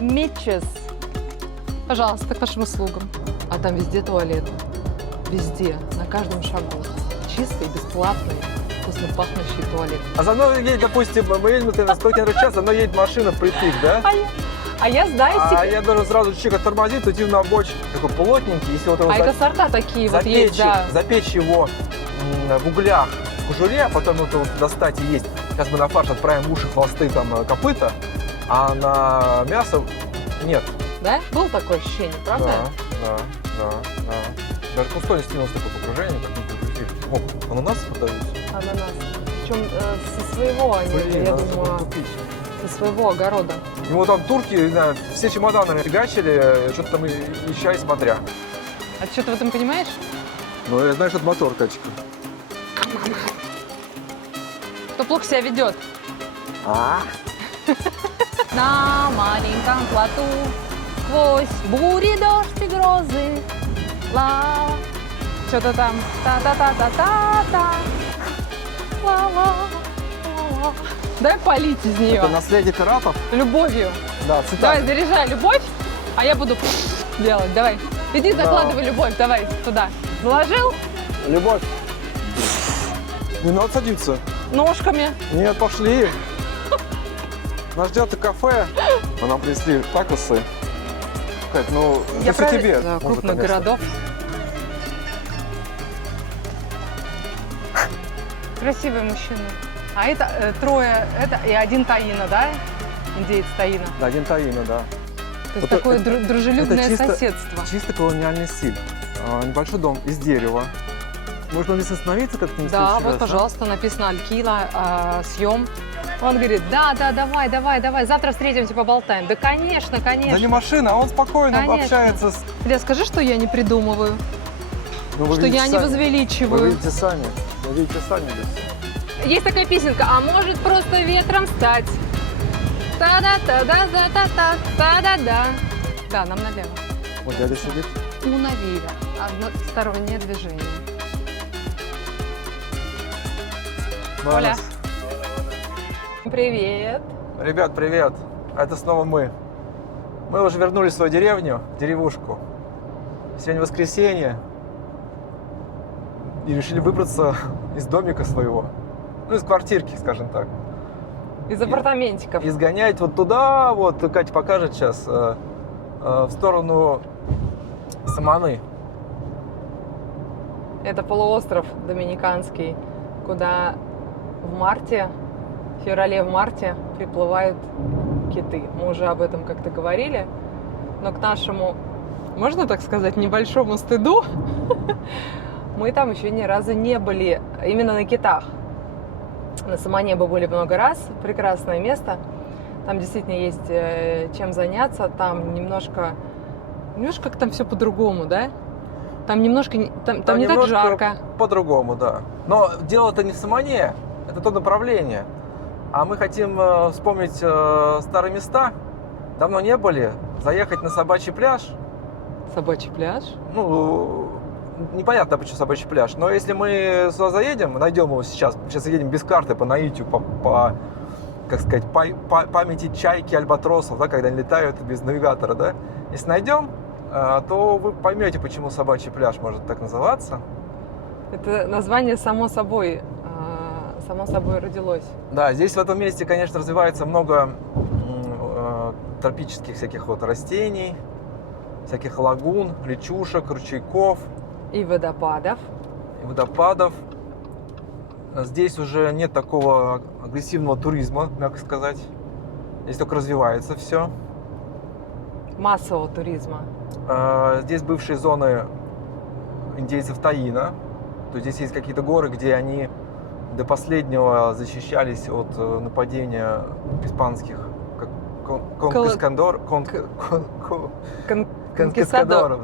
Митчес. Пожалуйста, к вашим услугам. А там везде туалет. Везде, на каждом шагу. Чистый, бесплатный, вкусно пахнущий туалет. А за мной едет, допустим, мы едем на 100 км в час, за мной едет машина впритык, да? А я знаю А себе. я должен сразу чуть-чуть тормозить, уйти на обочину. Такой плотненький, если вот его А это сорта такие вот есть, да. запечь его в углях, в кожуре, а потом вот достать и есть. Сейчас мы на фарш отправим уши, хвосты, там, копыта, а на мясо нет. Да? Было такое ощущение, правда? Да. Даже пустой не стянулось такое покружение, как мы погрузили. О, ананасы продаются. Ананас. Причем со своего они, Блин, я надо думаю, купить. со своего огорода. Ему там турки, не знаю, все чемоданы фигачили, что-то там ища и смотря. А ты что-то в этом понимаешь? Ну, я знаю, что это мотор качка. Кто плохо себя ведет? А? На маленьком плоту сквозь бури, дождь и грозы. Ла. Что-то там. Та-та-та-та-та-та. Ла-ла. Дай полить из нее. Это наследие пиратов? Любовью. Да, Давай, цитата. заряжай любовь, а я буду делать. Давай. Иди, закладывай любовь. Давай, туда. Заложил Любовь. Не надо садиться. ножками. Нет, пошли. Нас ждет и кафе. А нам принесли такосы. Кать, ну, Я это правильно- тебе. Да, Может, крупных конечно. городов. Красивые мужчины. А это трое, это и один таина, да? Индеец таина. Да, один таина, да. То есть Вот такое это дружелюбное чисто- соседство. Чисто колониальный стиль. Небольшой дом из дерева. Можно здесь остановиться как-то не Да, следующий вот, раз, пожалуйста, написано Алькила, съем. Он говорит, да, давай, завтра встретимся, поболтаем. Да, конечно. Да не машина, а он спокойно Конечно. общается с... Илья, скажи, что я не придумываю, Ну, вы что видите я не сами. возвеличиваю. Вы видите сами. Вы видите сами здесь. Есть такая песенка, а может просто ветром стать. Та-да-та-да-да-та-та-да-да. Да, нам налево. Вот дядя сидит. Унавига. Одностороннее движение. Оля. Манас. Привет. Ребят, привет. Это снова мы. Мы уже вернулись в свою деревню, деревушку. Сегодня воскресенье. И решили выбраться из домика своего. Ну, из квартирки, скажем так. Из апартаментиков. И сгонять вот туда, вот, Катя покажет сейчас, в сторону Саманы. Это полуостров Доминиканский, куда в феврале-марте приплывают киты. Мы уже об этом как-то говорили, но к нашему, можно так сказать, небольшому стыду, мы там еще ни разу не были именно на китах. На Самане мы были много раз, прекрасное место. Там действительно есть чем заняться, там немножко как там все по-другому, да? Там немножко, там не так немножко жарко. По-другому, да. Но дело-то не в Самане, это то направление. А мы хотим вспомнить старые места. Давно не были. Заехать на собачий пляж. Собачий пляж. Ну, непонятно, почему собачий пляж. Но если мы сюда заедем, найдем его сейчас. Сейчас едем без карты по наитию, по как сказать, памяти чайки, альбатросов, да, когда они летают без навигатора, да. Если найдем, то вы поймете, почему собачий пляж может так называться. Это название само собой родилось. Да, здесь в этом месте, конечно, развивается много тропических всяких вот растений, всяких лагун, речушек, ручейков И водопадов. и водопадов. Здесь уже нет такого агрессивного туризма, мягко сказать. Здесь только развивается все. Массового туризма. Здесь бывшие зоны индейцев Таина. То есть здесь есть какие-то горы, где они до последнего защищались от нападения испанских конкистадоров.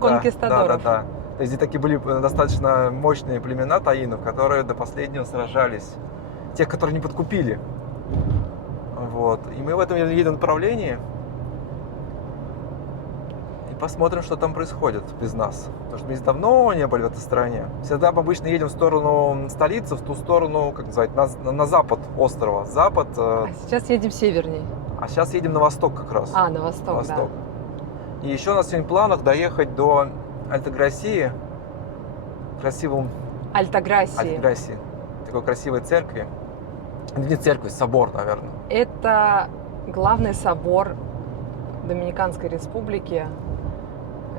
Конкистадоров. Да. То есть здесь такие были достаточно мощные племена таинов, которые до последнего сражались. Тех, которые не подкупили. Вот. И мы в этом едем направлении. И посмотрим, что там происходит без нас. Потому что мы здесь давно не были в этой стране. Всегда мы обычно едем в сторону столицы, в ту сторону, как называть, на запад острова. Запад. А сейчас едем северней. А сейчас едем на восток как раз. На восток, Восток. И еще у нас сегодня в планах доехать до Альтаграсии, красивым Альтаграсии. Альтаграсии, такой красивой церкви. Не церковь, собор, наверное. Это главный собор Доминиканской Республики,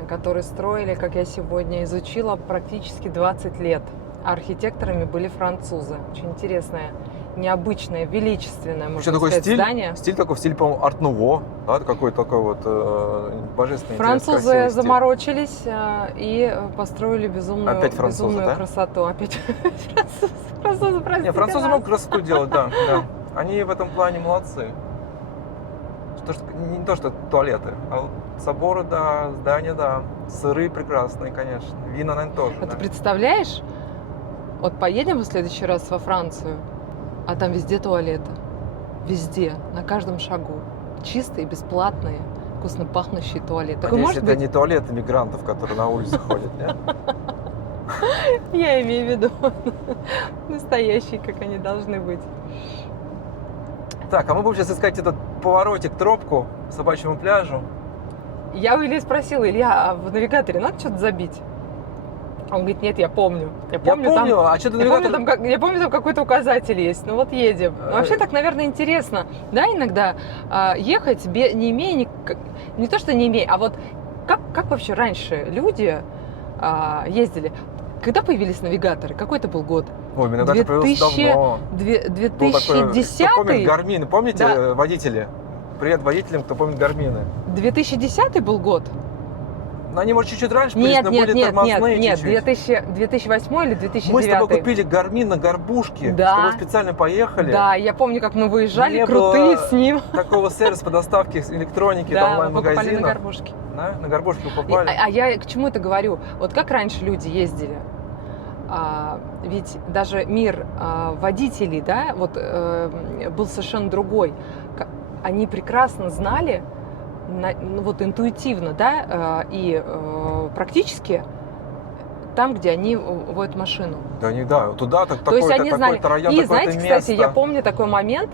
который строили, как я сегодня изучила, практически 20 лет. А архитекторами были французы. Очень интересное, необычное, величественное, можно Такой сказать, здание. стиль такой в стиле, по-моему, арт-нуво, да, какой-то такой вот божественный. Французы заморочились и построили безумную, Опять французы, безумную да? красоту. Опять французы, простите. Не, французы нас. могут красоту делать, да. Они в этом плане молодцы. Не то, что туалеты, а вот соборы, да, здания, да. Сыры прекрасные, конечно. Вина, наверное, тоже. А ты представляешь, вот поедем в следующий раз во Францию, а там везде туалеты. Везде, на каждом шагу. Чистые, бесплатные, вкусно пахнущие туалеты. Такой, Надеюсь, может это быть, не туалеты мигрантов, которые на улице ходят, нет? я имею в виду настоящие, как они должны быть. Так, а мы будем сейчас искать этот поворотик, тропку к собачьему пляжу. Я у Ильи спросила: Илья, а в навигаторе надо что-то забить? Он говорит: нет, я помню. Я помню, там, а что ты я помню, навигатор... я помню, там какой-то указатель есть. Ну вот едем. Но вообще так, наверное, интересно, да, иногда ехать, не имея, не то что не имея, а вот как вообще раньше люди ездили? Когда появились навигаторы? Какой это был год? Ой, навигатор появился давно. 2010? Кто помнит Гармины? Помните, Да. водители? Привет водителям, кто помнит Гармины. 2010 был год? Но они, может, чуть-чуть раньше появились, но были тормозные нет, чуть-чуть. 2008 или 2009? Мы с тобой купили Гармин на горбушке, Да. с тобой специально поехали. Да, я помню, как мы выезжали, Не крутые было с ним. такого сервиса по доставке электроники, Да, мы покупали на онлайн-магазинов. горбушке. Да, на горбушке вы попали. А я к чему это говорю? Вот как раньше люди ездили? Ведь даже мир водителей, да, вот был совершенно другой. Они прекрасно знали, ну, вот интуитивно, да, и практически там, где они водят машину. Да, не, да, туда так, То есть они знали. такой-то район, И такое-то знаете, место. кстати, я помню такой момент.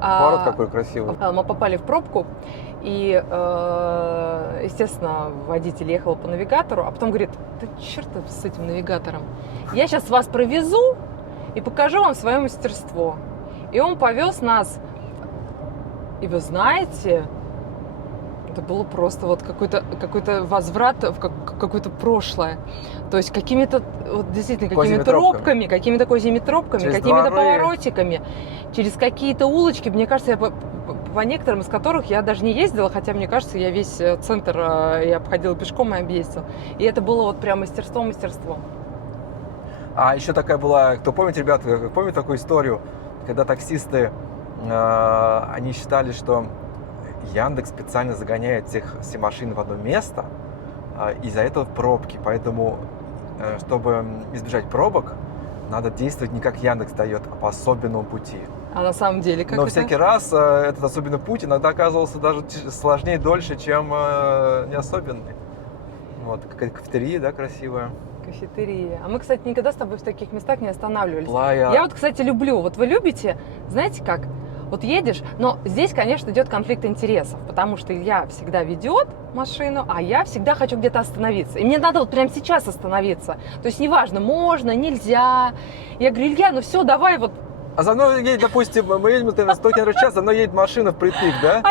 Поворот какой красивый. Мы попали в пробку, и, естественно, водитель ехал по навигатору, а потом говорит: да черт с этим навигатором, я сейчас вас провезу и покажу вам свое мастерство. И он повез нас, и вы знаете, это было просто вот какой-то возврат в какое-то прошлое. То есть какими-то, вот действительно, какими-то тропками, какими-то козьими тропками, через какими-то дворы, поворотиками, через какие-то улочки. Мне кажется, я по некоторым из которых я даже не ездила, хотя, мне кажется, я весь центр и обходила пешком и объездила. И это было вот прям мастерство. А еще такая была, кто помнит, ребята, помнит такую историю, когда таксисты, они считали, что Яндекс специально загоняет все машины в одно место, из-за этого пробки. Поэтому, чтобы избежать пробок, надо действовать не как Яндекс дает, а по особенному пути. А на самом деле как Но это? всякий раз этот особенный путь иногда оказывался даже сложнее, дольше, чем не особенный. Вот, какая-то кафетерия, да, красивая. Кафетерия. А мы, кстати, никогда с тобой в таких местах не останавливались. Плая. Я вот, кстати, люблю. Вот вы любите, знаете как? Вот едешь, но здесь, конечно, идет конфликт интересов, потому что Илья всегда ведет машину, а я всегда хочу где-то остановиться. И мне надо вот прямо сейчас остановиться. То есть неважно, можно, нельзя. Я говорю: Илья, ну все, давай вот. А за мной едет, допустим, мы едем на 100 км в час, за мной едет машина впритык, да?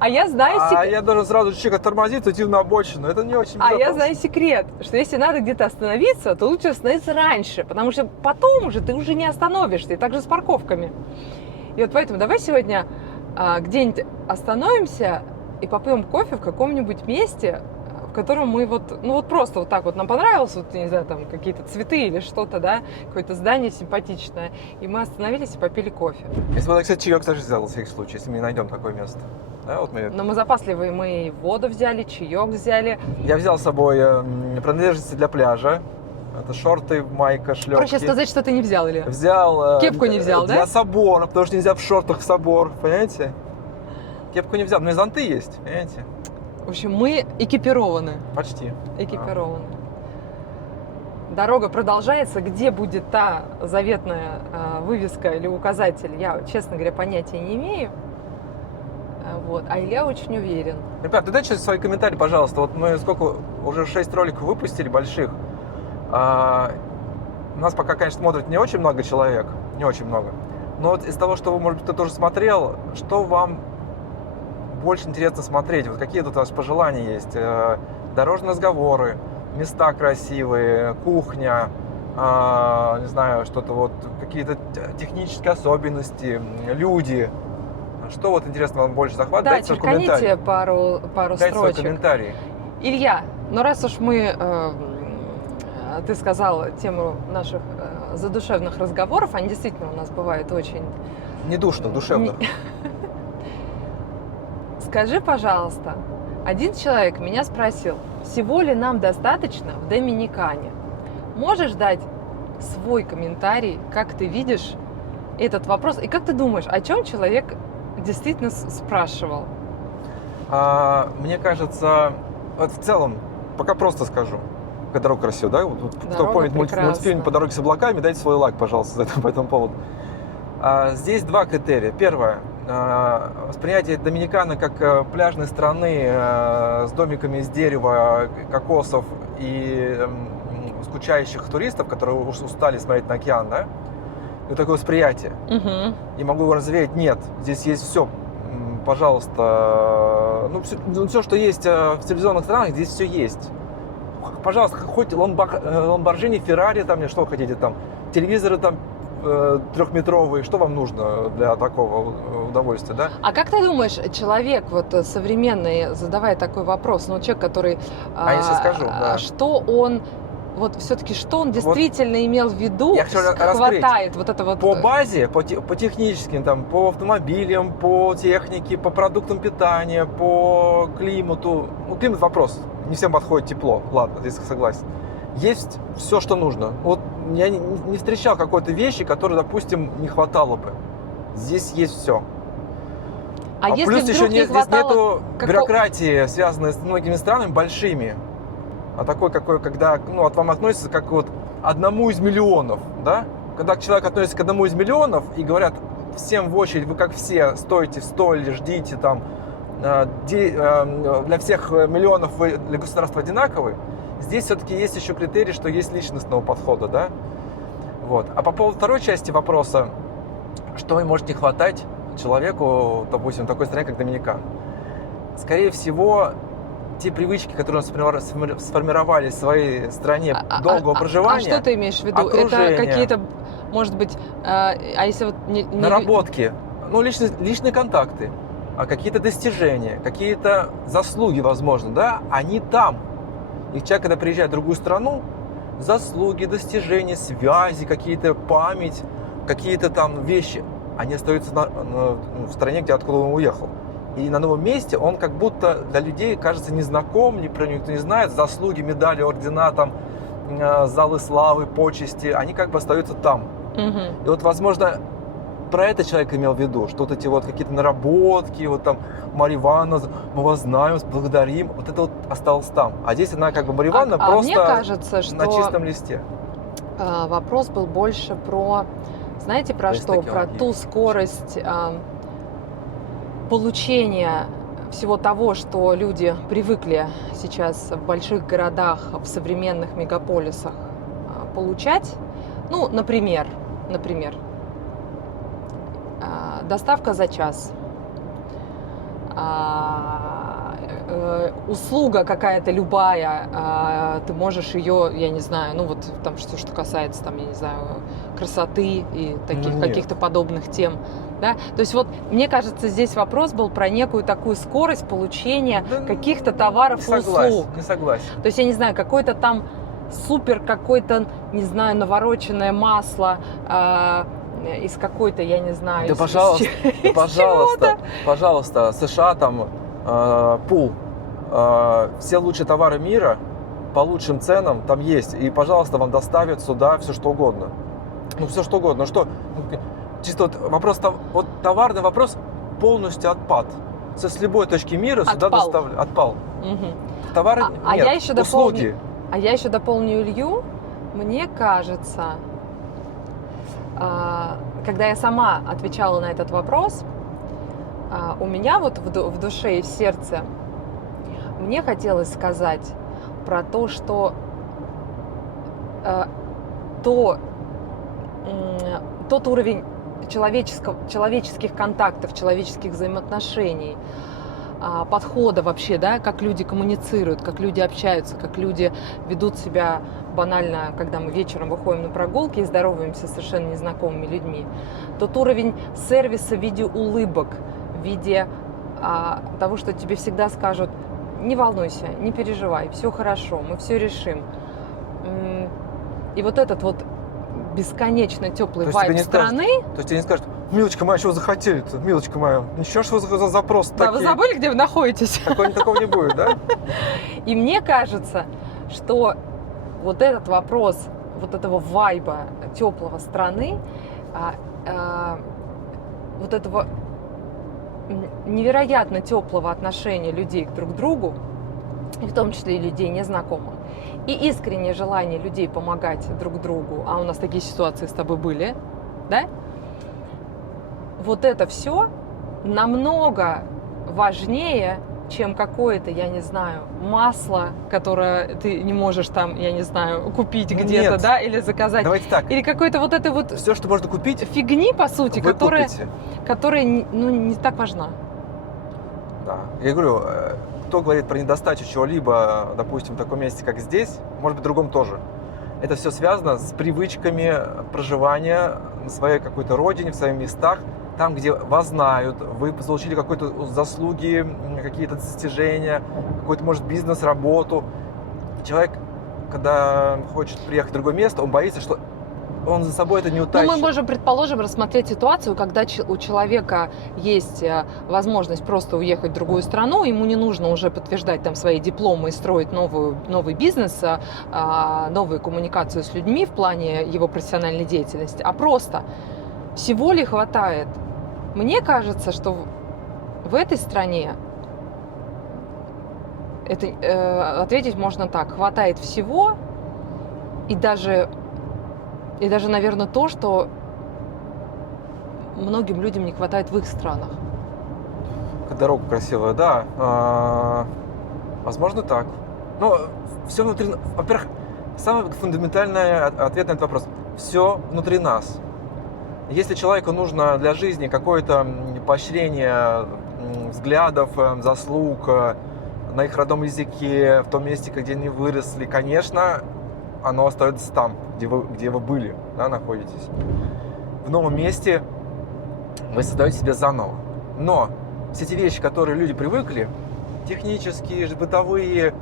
А я знаю А секрет. я должен сразу чуть тормозить, уйти на обочину. Это не очень А я безопасно. знаю секрет, что если надо где-то остановиться, то лучше остановиться раньше, потому что потом уже ты уже не остановишься. И так же с парковками. И вот поэтому давай сегодня где-нибудь остановимся и попьем кофе в каком-нибудь месте, в котором мы вот, ну вот просто вот так вот нам понравилось, вот, не знаю, там какие-то цветы или что-то, да, какое-то здание симпатичное, и мы остановились и попили кофе. Если бы, кстати, чаек даже взял, в всякий случай, если мы не найдем такое место. Да, вот мы... Но мы запасливые, мы и воду взяли, чаек взяли. Я взял с собой принадлежности для пляжа. Это шорты, майка, шлепки. Проще сказать, что ты не взял, или? Взял. Кепку не взял, для да? собора, потому что нельзя в шортах в собор, понимаете? Кепку не взял, но и зонты есть, понимаете? В общем, мы экипированы. Почти. Экипированы. Дорога продолжается. Где будет та заветная вывеска или указатель, я, честно говоря, понятия не имею. Вот. А Илья очень уверен. Ребят, ты дайте свои комментарии, пожалуйста. Вот мы сколько, уже 6 роликов выпустили больших. Нас пока, конечно, смотрит не очень много человек, не очень много. Но вот из того, что вы, может быть, кто-то уже смотрел, что вам больше интересно смотреть? Вот какие тут у вас пожелания есть? Дорожные разговоры, места красивые, кухня, не знаю, что-то вот, какие-то технические особенности, люди. Что вот интересно вам больше захватывает? Да, Дайте свой комментарий. черканите пару Дайте свой строчек. комментарий. Илья, ну раз уж ты сказал тему наших задушевных разговоров, они действительно у нас бывают очень... Не душно, душевно. Скажи, пожалуйста, один человек меня спросил, всего ли нам достаточно в Доминикане? Можешь дать свой комментарий, как ты видишь этот вопрос? И как ты думаешь, о чем человек действительно спрашивал? Мне кажется, вот в целом, пока просто скажу, какая дорога красивая, да? Вот, кто помнит мультфильм «По дороге с облаками», дайте свой лайк, пожалуйста, по этому поводу. Здесь два критерия. Первое. Восприятие Доминиканы как пляжной страны с домиками из дерева, кокосов и скучающих туристов, которые устали смотреть на океан, да? И такое восприятие. Угу. И могу его развеять. Нет, здесь есть все. Пожалуйста. Все, что есть в цивилизованных странах, здесь все есть. Пожалуйста, хоть Ламборджини, Феррари, там, что вы хотите, там, телевизоры там трехметровые, что вам нужно для такого удовольствия, да? А как ты думаешь, человек вот современный, задавая такой вопрос, ну, человек, который... я сейчас скажу, да. Что он... Вот все-таки, что он действительно имел в виду, я хочу хватает вот это вот... По базе, по техническим, там, по автомобилям, по технике, по продуктам питания, по климату. Ну, климат вопрос. Не всем подходит тепло. Ладно, здесь согласен. Есть все, что нужно. Вот я не встречал какой-то вещи, которой, допустим, не хватало бы. Здесь есть все. А если плюс еще не здесь нету бюрократии, связанной с многими странами большими. А такой, когда от вам относится как вот одному из миллионов, да? Когда человек относится к одному из миллионов и говорят всем в очередь, вы как все стоите в стойле, ждите там, для всех миллионов вы для государства одинаковы, здесь все-таки есть еще критерий, что есть личностного подхода, да? Вот. А по поводу второй части вопроса, что может не хватать человеку, допустим, в такой стране, как Доминикана? Скорее всего, те привычки, которые сформировались в своей стране долгого проживания. А что ты имеешь в виду? Окружение, это какие-то, может быть, если вот... наработки, личные контакты, какие-то достижения, какие-то заслуги, возможно, да, они там. И человек, когда приезжает в другую страну, заслуги, достижения, связи, какие-то память, какие-то там вещи, они остаются в стране, откуда он уехал. И на новом месте он как будто для людей кажется незнаком, про него никто не знает. Заслуги, медали, ордена, там, залы славы, почести, они как бы остаются там. Угу. И вот, возможно, про это человек имел в виду, что вот эти вот какие-то наработки, вот там Марья Ивановна, мы вас знаем, благодарим, вот это вот осталось там. А здесь она как бы Марья Ивановна просто мне кажется, что на чистом листе. Вопрос был больше про, знаете, про что? Про ту скорость получения всего того, что люди привыкли сейчас в больших городах, в современных мегаполисах получать. Ну, например, доставка за час, услуга какая-то любая, ты можешь ее, я не знаю, ну вот там что касается, там, я не знаю, красоты и таких каких-то подобных тем, да, то есть вот мне кажется, здесь вопрос был про некую такую скорость получения каких-то товаров и услуг. Не согласен. То есть я не знаю, какой-то там супер какой-то, не знаю, навороченное масло из какой-то, я не знаю, пожалуйста, США там пул, все лучшие товары мира по лучшим ценам там есть, и, пожалуйста, вам доставят сюда все что угодно. Ну, все что угодно. Что? Чисто вот вопрос, вот товарный вопрос полностью отпад. С любой точки мира сюда доставляют. Отпал. Угу. Товары нет, услуги. Я еще дополню Илью. Мне кажется, когда я сама отвечала на этот вопрос, у меня вот в душе и в сердце мне хотелось сказать про то, что тот уровень человеческих контактов, человеческих взаимоотношений, подхода вообще, да, как люди коммуницируют, как люди общаются, как люди ведут себя банально, когда мы вечером выходим на прогулки и здороваемся с совершенно незнакомыми людьми. Тот уровень сервиса в виде улыбок, в виде того, что тебе всегда скажут: не волнуйся, не переживай, все хорошо, мы все решим. И вот этот вот бесконечно теплый вайб страны. То есть тебе не скажут: милочка моя, чего захотели-то, милочка моя, ничего, что за запрос такие? Да, вы забыли, где вы находитесь? Такого не будет, да? И мне кажется, что вот этот вопрос, вот этого вайба теплого страны, вот этого невероятно теплого отношения людей друг к другу, и в том числе и людей незнакомых, и искреннее желание людей помогать друг другу, а у нас такие ситуации с тобой были, да? Вот это все намного важнее, чем какое-то, я не знаю, масло, которое ты не можешь там, я не знаю, купить где-то, Нет. да, или заказать. Давайте так. Или какой-то вот этой вот Все, что можно купить, фигни, по сути, вы которая купите. ну, не так важна. Да. Я говорю, кто говорит про недостачу чего-либо, допустим, в таком месте, как здесь, может быть, в другом тоже. Это все связано с привычками проживания на своей какой-то родине, в своих местах, там, где вас знают, вы получили какие-то заслуги, какие-то достижения, какой-то, может, бизнес, работу. Человек, когда хочет приехать в другое место, он боится, что он за собой это не утащит. Ну, мы можем, предположим, рассмотреть ситуацию, когда у человека есть возможность просто уехать в другую страну, ему не нужно уже подтверждать там свои дипломы и строить новый бизнес, новую коммуникацию с людьми в плане его профессиональной деятельности, а просто всего ли хватает. Мне кажется, что в этой стране ответить можно так: хватает всего, и даже, наверное, то, что многим людям не хватает в их странах. Дорога красивая, да. Возможно, так. Но все внутри... Во-первых, самый фундаментальный ответ на этот вопрос. Все внутри нас. Если человеку нужно для жизни какое-то поощрение взглядов, заслуг на их родном языке, в том месте, где они выросли, конечно, оно остается там, где вы были, да, находитесь. В новом месте вы создаете себе заново. Но все эти вещи, которые люди привыкли, технические, бытовые,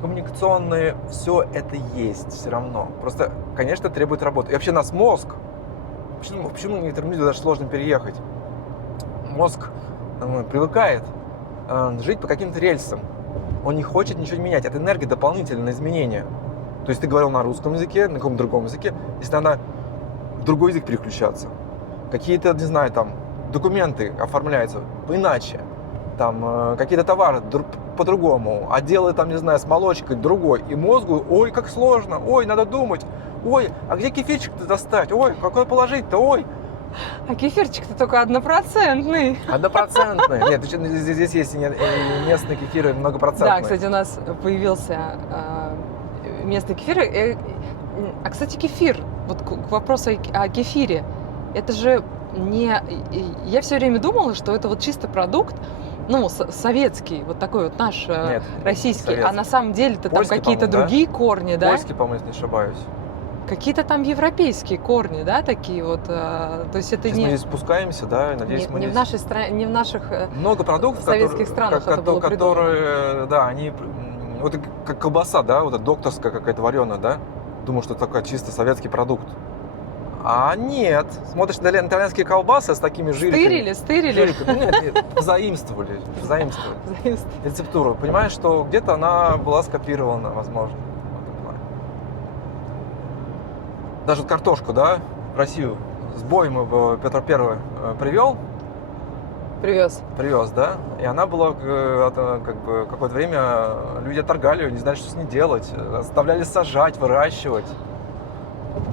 коммуникационные, все это есть все равно. Просто, конечно, требует работы. И вообще нас мозг, почему некоторым людям даже сложно переехать? Мозг привыкает жить по каким-то рельсам. Он не хочет ничего менять. Это энергия дополнительная на изменения. То есть ты говорил на русском языке, на каком-то другом языке, если надо в другой язык переключаться. Какие-то, не знаю, там, документы оформляются иначе. Там какие-то товары по-другому. Отделы, там, не знаю, с молочкой другой. И мозгу, ой, как сложно, ой, надо думать. Ой, а где кефирчик-то достать? Ой, какой положить-то? Ой. А кефирчик-то только 1%. 1%. Нет, здесь есть местные кефиры многопроцентные. Да, кстати, у нас появился местный кефир. А, кстати, кефир, вот к вопросу о кефире, это же не... Я все время думала, что это вот чисто продукт, ну, советский, вот такой вот наш. Нет, российский. Советский. А на самом деле-то там какие-то другие корни, да? Польский, по-моему, если не ошибаюсь. Какие-то там европейские корни, да, такие вот. То есть это сейчас не... мы здесь спускаемся, да, надеюсь, не в нашей стране, не в наших много продуктов, советских странах это было которые, да, они, вот как колбаса, да, вот докторская какая-то вареная, да, думаю, что это такой чисто советский продукт. А нет, смотришь на итальянские колбасы с такими жириками. Стырили. Нет, заимствовали. Рецептуру. Понимаешь, что где-то она была скопирована, возможно. Даже вот картошку, да, в Россию с боем Петр Первый привез, да, и она была, как бы, какое-то время люди отторгали ее, не знали, что с ней делать, заставляли сажать, выращивать,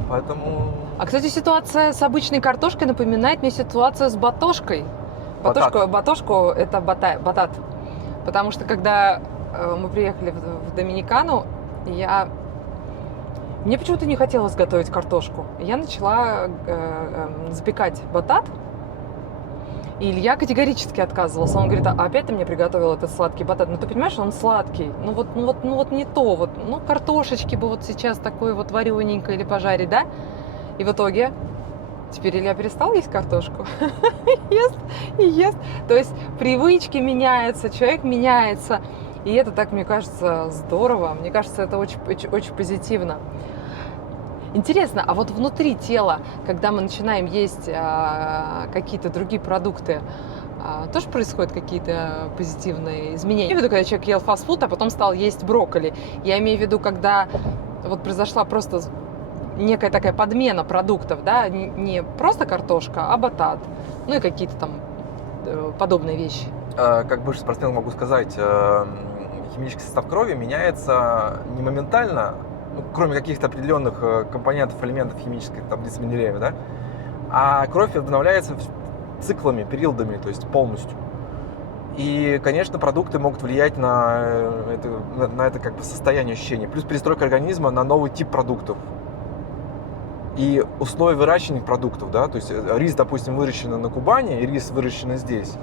поэтому... А, кстати, ситуация с обычной картошкой напоминает мне ситуацию с батошкой. Батошку это батат. Потому что когда мы приехали в Доминикану, мне почему-то не хотелось готовить картошку. Я начала запекать батат. И Илья категорически отказывался. Он говорит: опять ты мне приготовил этот сладкий батат. Ну, ты понимаешь, он сладкий. Ну вот не то. Вот, ну, картошечки бы вот сейчас такой вот варененькой или пожарить, да? И в итоге теперь Илья перестал есть картошку. Ест. То есть привычки меняются, человек меняется. И это так, мне кажется, здорово. Мне кажется, это очень, очень, очень позитивно. Интересно, а вот внутри тела, когда мы начинаем есть какие-то другие продукты, тоже происходят какие-то позитивные изменения? Я имею в виду, когда человек ел фастфуд, а потом стал есть брокколи. Я имею в виду, когда вот произошла просто некая такая подмена продуктов, да, не просто картошка, а батат, ну и какие-то там подобные вещи. Как бывший спортсмен могу сказать, химический состав крови меняется не моментально, ну, кроме каких-то определенных компонентов, элементов химических, там, дисменделеев, да, а кровь обновляется циклами, периодами, то есть полностью. И, конечно, продукты могут влиять на это как бы состояние ощущения. Плюс перестройка организма на новый тип продуктов. И условия выращивания продуктов, да, то есть рис, допустим, выращенный на Кубани и рис, выращенный здесь,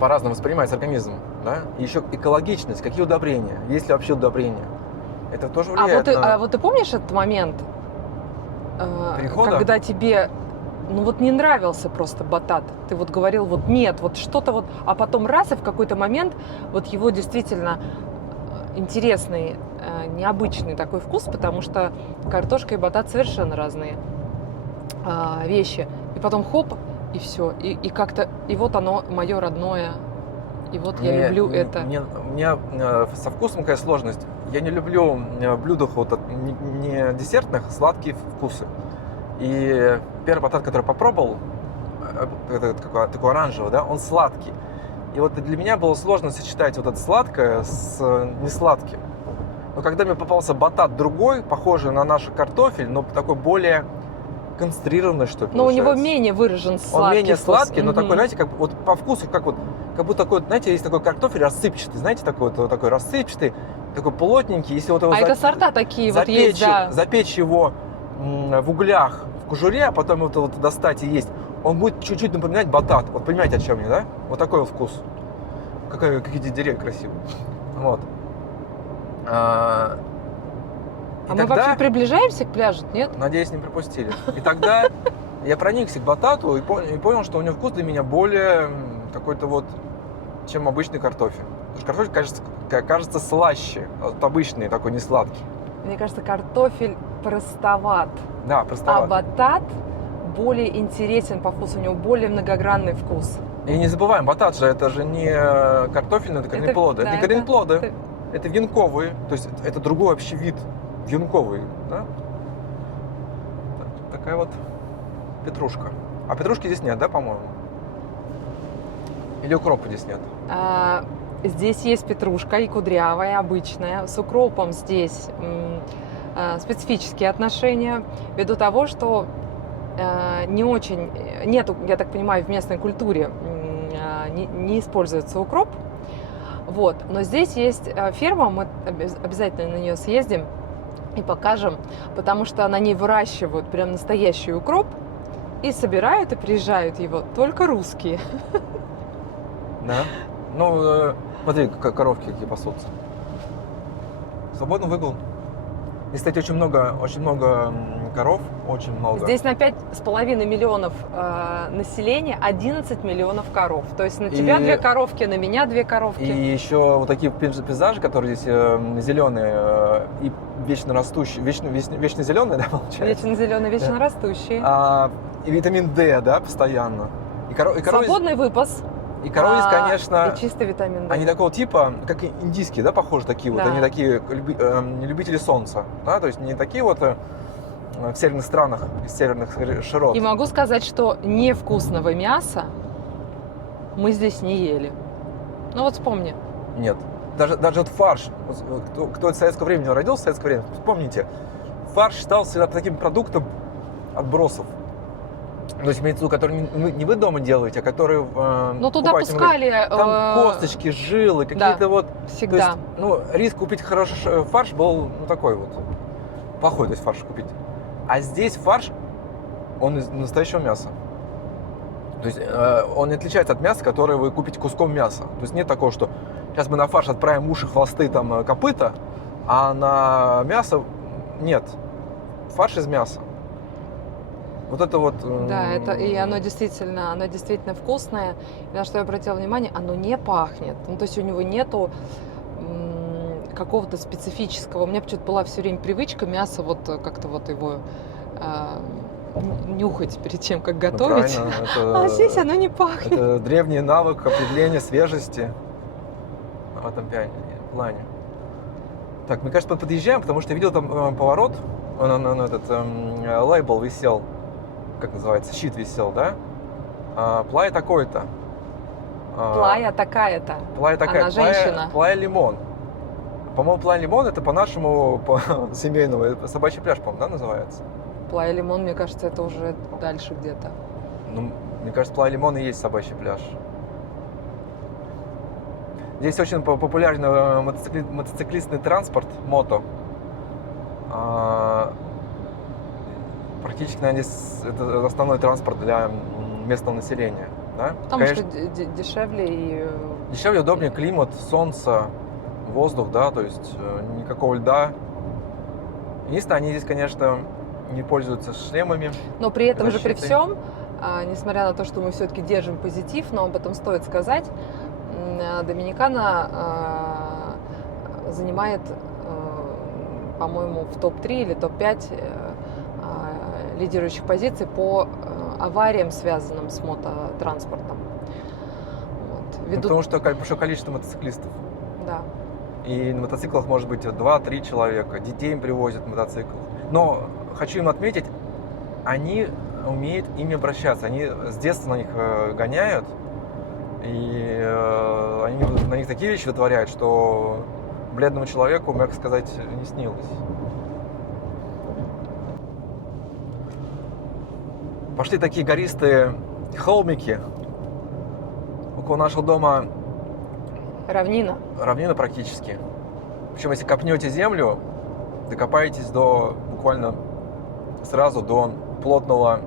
по-разному воспринимается организм, да. И еще экологичность, какие удобрения, есть ли вообще удобрения. Это тоже влияет А вот ты помнишь этот момент, перехода? когда тебе, ну вот не нравился просто батат, ты вот говорил, вот нет, вот что-то вот, а потом раз, и в какой-то момент вот его действительно интересный, необычный такой вкус, потому что картошка и батат совершенно разные вещи. И потом хоп, и все, и как-то, и вот оно мое родное, и вот я люблю это. У меня со вкусом какая сложность. Я не люблю блюдах вот не десертных, сладкие вкусы. И первый батат, который попробовал, такой оранжевый, да, он сладкий. И вот для меня было сложно сочетать вот это сладкое с несладким. Но когда мне попался батат другой, похожий на наш картофель, но такой более концентрированный, что ли, но получается. у него менее выражен сладкий. Он менее вкус. сладкий, но такой, знаете, как вот по вкусу, как будто такой, знаете, есть такой картофель рассыпчатый, знаете, такой рассыпчатый, такой плотненький. Если вот его это сорта такие вот есть, да. Запечь его в углях, в кожуре, а потом вот достать и есть, он будет чуть-чуть напоминать батат. Вот понимаете, о чем я, да? Вот такой вот вкус. Какие деревья красивые. Вот. Мы вообще приближаемся к пляжу, нет? Надеюсь, не пропустили. И тогда я проникся к батату и понял, что у него вкус для меня более какой-то вот, чем обычный картофель. Потому что картофель кажется слаще, вот обычный, такой не сладкий. Мне кажется, картофель простоват. Да, простоват. А батат более интересен по вкусу, у него более многогранный вкус. И не забываем, батат же это же не картофельные, это корнеплоды. Да, это не корнеплоды, это венковые. То есть это другой вообще вид. Венковый, да? Такая вот петрушка. А петрушки здесь нет, да, по-моему? Или укропа здесь нет? Здесь есть петрушка и кудрявая, обычная. С укропом здесь специфические отношения, ввиду того, что нету, я так понимаю, в местной культуре не используется укроп. Вот. Но здесь есть ферма, мы обязательно на нее съездим и покажем, потому что на ней выращивают прям настоящий укроп и собирают и приезжают его только русские. Да? Ну, смотри, коровки какие пасутся. Свободный выгул. Здесь, кстати, очень много коров, очень много. Здесь на 5,5 миллионов населения 11 миллионов коров. То есть на тебя 2 коровки, на меня 2 коровки. И еще вот такие пейзажи, которые здесь зеленые и вечно растущие, вечно зеленые, да, получается? Вечно зеленые, вечно растущие. И витамин D, да, постоянно. Свободный выпас. И коровы здесь, конечно, и чистый витамин D. Они такого типа, как индийские, да, похожи такие да. Вот. Они такие любители солнца, да, то есть не такие вот в северных странах, из северных широт. И могу сказать, что невкусного мяса мы здесь не ели. Ну вот вспомни. Нет. Даже вот фарш, кто от советского времени родился, в советское время, вспомните, фарш считался таким продуктом отбросов. То есть имеется в виду, которые не вы дома делаете, а которые Ну, туда покупаете в магазине. пускали... Там косточки, жилы, какие-то вот... всегда. То есть, ну, риск купить хороший фарш был, ну, такой вот. Плохой, то есть фарш купить. А здесь фарш, он из настоящего мяса. То есть он не отличается от мяса, которое вы купите куском мяса. То есть нет такого, что сейчас мы на фарш отправим уши, хвосты, там, копыта, а на мясо нет. Фарш из мяса. Вот это вот... Да, это, и оно действительно вкусное. И на что я обратила внимание, оно не пахнет. Ну, то есть у него нету какого-то специфического. У меня почему-то была все время привычка мясо вот как-то вот его нюхать перед тем, как готовить. Это, а здесь оно не пахнет. Это древний навык определения свежести в этом плане. Так, мне кажется, мы подъезжаем, потому что я видел там поворот, этот лейбл висел, как называется, щит висел, да? Плая такой-то. Плая такая-то. Плая такая. Она женщина. Плая лимон. По-моему, Плая лимон это по-нашему, по семейному, это собачий пляж, по-моему, да, называется? Плая лимон, мне кажется, это уже дальше где-то. Ну, мне кажется, Плая лимон и есть собачий пляж. Здесь очень популярный мотоциклистный транспорт, мото. Практически, наверное, здесь это основной транспорт для местного населения. Да? Потому что дешевле и... Дешевле, удобнее, климат, солнце, воздух, да, то есть никакого льда. Единственное, они здесь, конечно, не пользуются шлемами. Но при этом же, при защитой. всем, несмотря на то, что мы все-таки держим позитив, но об этом стоит сказать, Доминикана занимает, по-моему, в топ-3 или топ-5 лидирующих позиций по авариям, связанным с мототранспортом. Вот. Потому что большое количество мотоциклистов. Да. И на мотоциклах может быть 2-3 человека. Детей им привозят мотоциклы. Но хочу им отметить, они умеют ими обращаться. Они с детства на них гоняют. И они на них такие вещи вытворяют, что бледному человеку, мягко сказать, не снилось. Пошли такие гористые холмики. Около нашего дома Равнина. равнина практически. Причем, если копнете землю, докопаетесь буквально сразу до плотного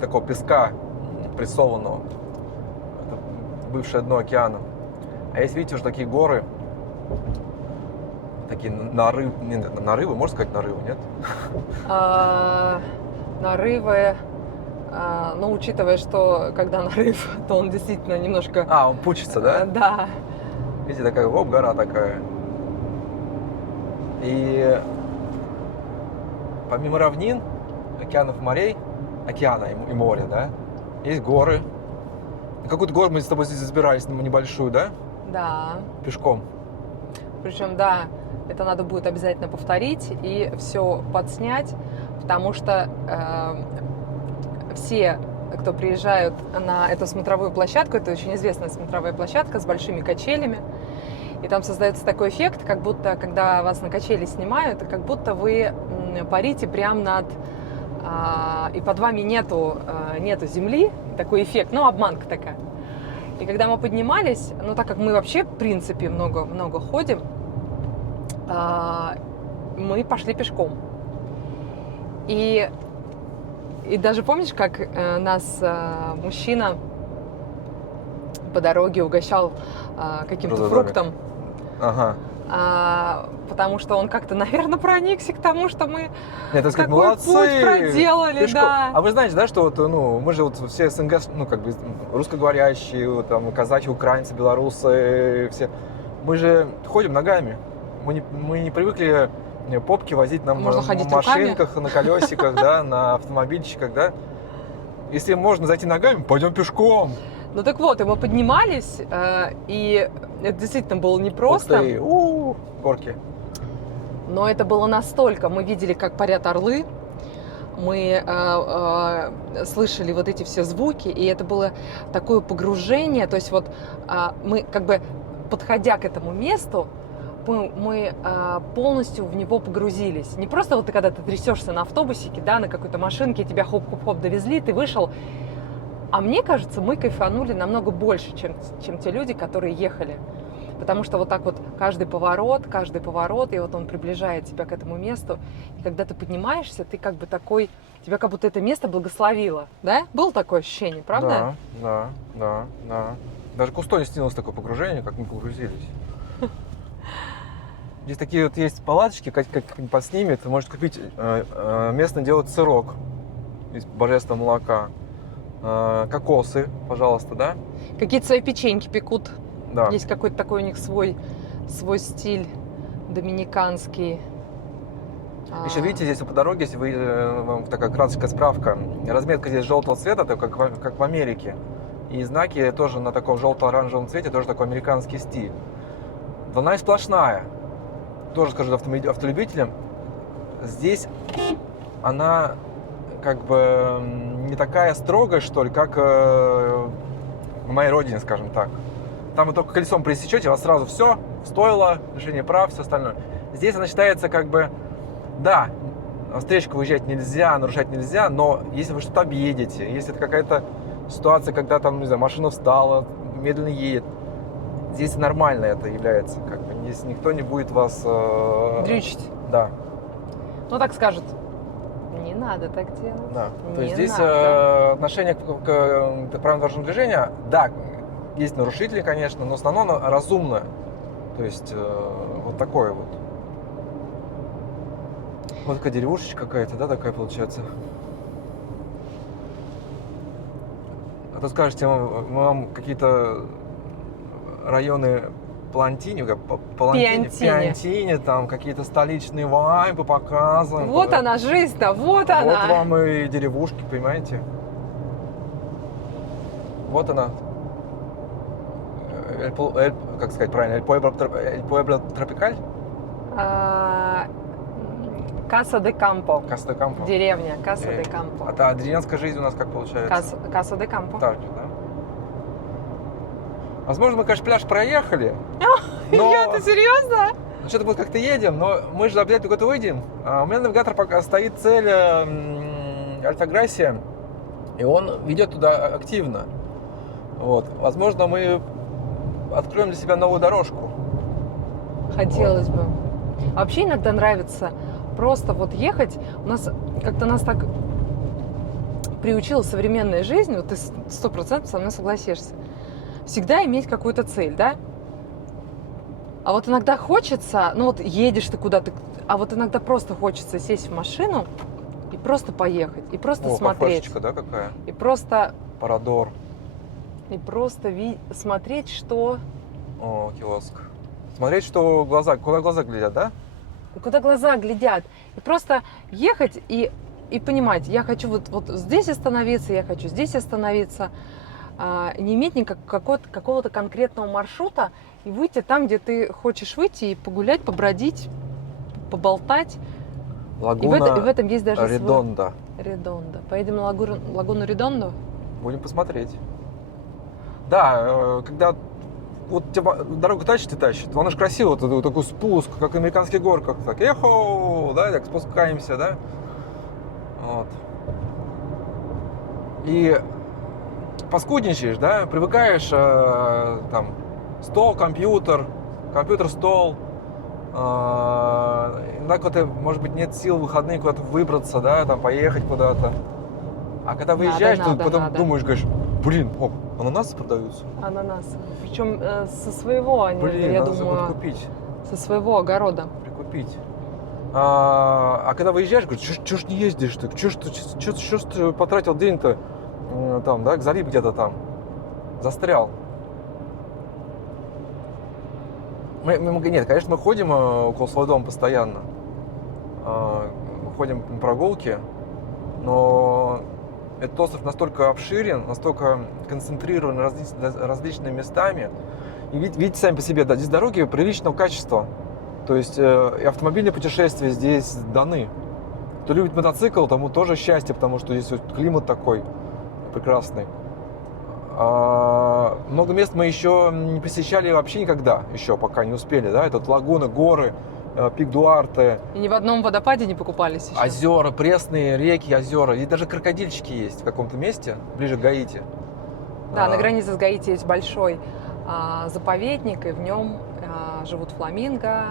такого песка прессованного. Это бывшее дно океана. А есть, видите, уже такие горы, такие нарывы, можно сказать нарывы, нет? Нарывы, ну, учитывая, что когда нарыв, то он действительно немножко... Он пучится, да? Да. Видите, такая, гора такая. И помимо равнин, океанов, морей, океана и моря, да, есть горы. Какую-то гору мы с тобой здесь забирались, небольшую, да? Да. Пешком. Причем, да, это надо будет обязательно повторить и все подснять, потому что все, кто приезжают на эту смотровую площадку, это очень известная смотровая площадка с большими качелями, и там создается такой эффект, как будто, когда вас на качели снимают, как будто вы парите прямо над... и под вами нету земли, такой эффект, ну, обманка такая. И когда мы поднимались, ну, так как мы вообще, в принципе, много ходим, мы пошли пешком. И даже помнишь, как нас мужчина по дороге угощал каким-то фруктом? Ага. Потому что он как-то, наверное, проникся к тому, что мы такой молодцы, путь проделали, пешком. да. А вы знаете, да, что вот, мы же вот все СНГ, ну, как бы русскоговорящие, вот, там, казахи, украинцы, белорусы, все. Мы же ходим ногами. Мы не привыкли попки возить на машинках, руками. На колесиках, да, на автомобильчиках, да. Если можно зайти ногами, пойдем пешком. Ну так вот, и мы поднимались, и это действительно было непросто. Горки. Но это было настолько. Мы видели, как парят орлы, мы слышали вот эти все звуки, и это было такое погружение. То есть вот мы как бы, подходя к этому месту, мы полностью в него погрузились. Не просто вот ты когда ты трясешься на автобусике, да, на какой-то машинке, тебя хоп-хоп-хоп довезли, ты вышел. А мне кажется, мы кайфанули намного больше, чем те люди, которые ехали. Потому что вот так вот каждый поворот, и вот он приближает тебя к этому месту. И когда ты поднимаешься, ты как бы такой, тебя как будто это место благословило. Да? Было такое ощущение, правда? Да. Даже Кусто не снилось такое погружение, как мы погрузились. Здесь такие вот есть палаточки, как-нибудь поснимет. Ты можешь купить, местно делают сырок из божественного молока. Кокосы, пожалуйста, да? Какие-то свои печеньки пекут. Да. Есть какой-то такой у них свой стиль доминиканский. Еще видите, здесь по дороге, если вы, такая красочная справка, разметка здесь желтого цвета, как в Америке. И знаки тоже на таком желто-оранжевом цвете, тоже такой американский стиль. Волна сплошная. Тоже скажу автолюбителям, здесь она как бы не такая строгая, что ли, как в моей родине, скажем так. Там вы только колесом пересечете, у вас сразу все, стоило, лишение прав, все остальное. Здесь она считается как бы, да, на встречку выезжать нельзя, нарушать нельзя, но если вы что-то объедете, если это какая-то ситуация, когда там, не знаю, машина встала, медленно едет, здесь нормально это является, как бы, здесь никто не будет вас... дрючить. Да. Ну, так скажут, не надо так делать. Да. Не То есть здесь надо. отношение к правилам дорожного движения, да, есть нарушители, конечно, но в основном оно разумное. То есть вот такое вот. Вот такая деревушечка какая-то, да, такая получается. А то скажете, мы вам какие-то районы Пиантини, там какие-то столичные вайбы показываем. Вот она, жизнь-то, вот она. Вот вам и деревушки, понимаете? Вот она. Как сказать правильно? Эль Пуэбло Тропикаль? Каса де Кампо. Каса де Кампо. Деревня, Каса де Кампо. А деревенская жизнь у нас как получается? Каса де Кампо. Так же, да? Возможно, мы, конечно, пляж проехали. Но... Ты серьезно? Что-то мы как-то едем, но мы же обязательно куда-то выйдем. У меня навигатор пока стоит цель Альтаграсия, и он ведет туда активно. Вот. Возможно, мы откроем для себя новую дорожку. Хотелось бы. А вообще иногда нравится просто вот ехать. У нас как-то нас так приучила современная жизнь, вот ты 100% со мной согласишься, всегда иметь какую-то цель, да? А вот иногда хочется, ну вот едешь ты куда-то, а вот иногда просто хочется сесть в машину и просто поехать, и просто смотреть. Да, какая? И просто... Парадор. И просто смотреть, что... О, киоск. Смотреть, что куда глаза глядят, да? Куда глаза глядят. И просто ехать и понимать, я хочу вот здесь остановиться, я хочу здесь остановиться. Не иметь какого-то конкретного маршрута и выйти там, где ты хочешь выйти, и погулять, побродить, поболтать. Лагуна и в этом есть даже Редонда. Редонда. Поедем на лагуну Редонду? Будем посмотреть. Да, когда вот тебя дорога тащит и тащит, она же красиво, такой спуск, как в американских горках. Так, эхо, да, так спускаемся, да. Вот. И поскудничаешь, да, привыкаешь, там, стол, компьютер, стол. Иногда куда-то, может быть, нет сил в выходные куда-то выбраться, да, там, поехать куда-то. А когда выезжаешь, ты потом думаешь, говоришь, блин, ананасы продаются. Ананасы. Причем со своего, я думаю, купить. Со своего огорода. Прикупить. А когда выезжаешь, говоришь, что ж не ездишь ты? Что ж ты потратил день-то там, да, залип где-то там, застрял. Нет, конечно, мы ходим около своего дома постоянно. Мы ходим на прогулки, но этот остров настолько обширен, настолько концентрирован различными местами. И видите сами по себе, да, здесь дороги приличного качества. То есть и автомобильные путешествия здесь даны. Кто любит мотоцикл, тому тоже счастье, потому что здесь вот климат такой прекрасный. Много мест мы еще не посещали вообще никогда, еще пока не успели, да, это вот лагуны, горы, Пик Дуарте, И ни в одном водопаде не покупались еще. озера, пресные реки, озера, и даже крокодильчики есть в каком-то месте, ближе к Гаити. Да, на границе с Гаити есть большой заповедник, и в нем живут фламинго,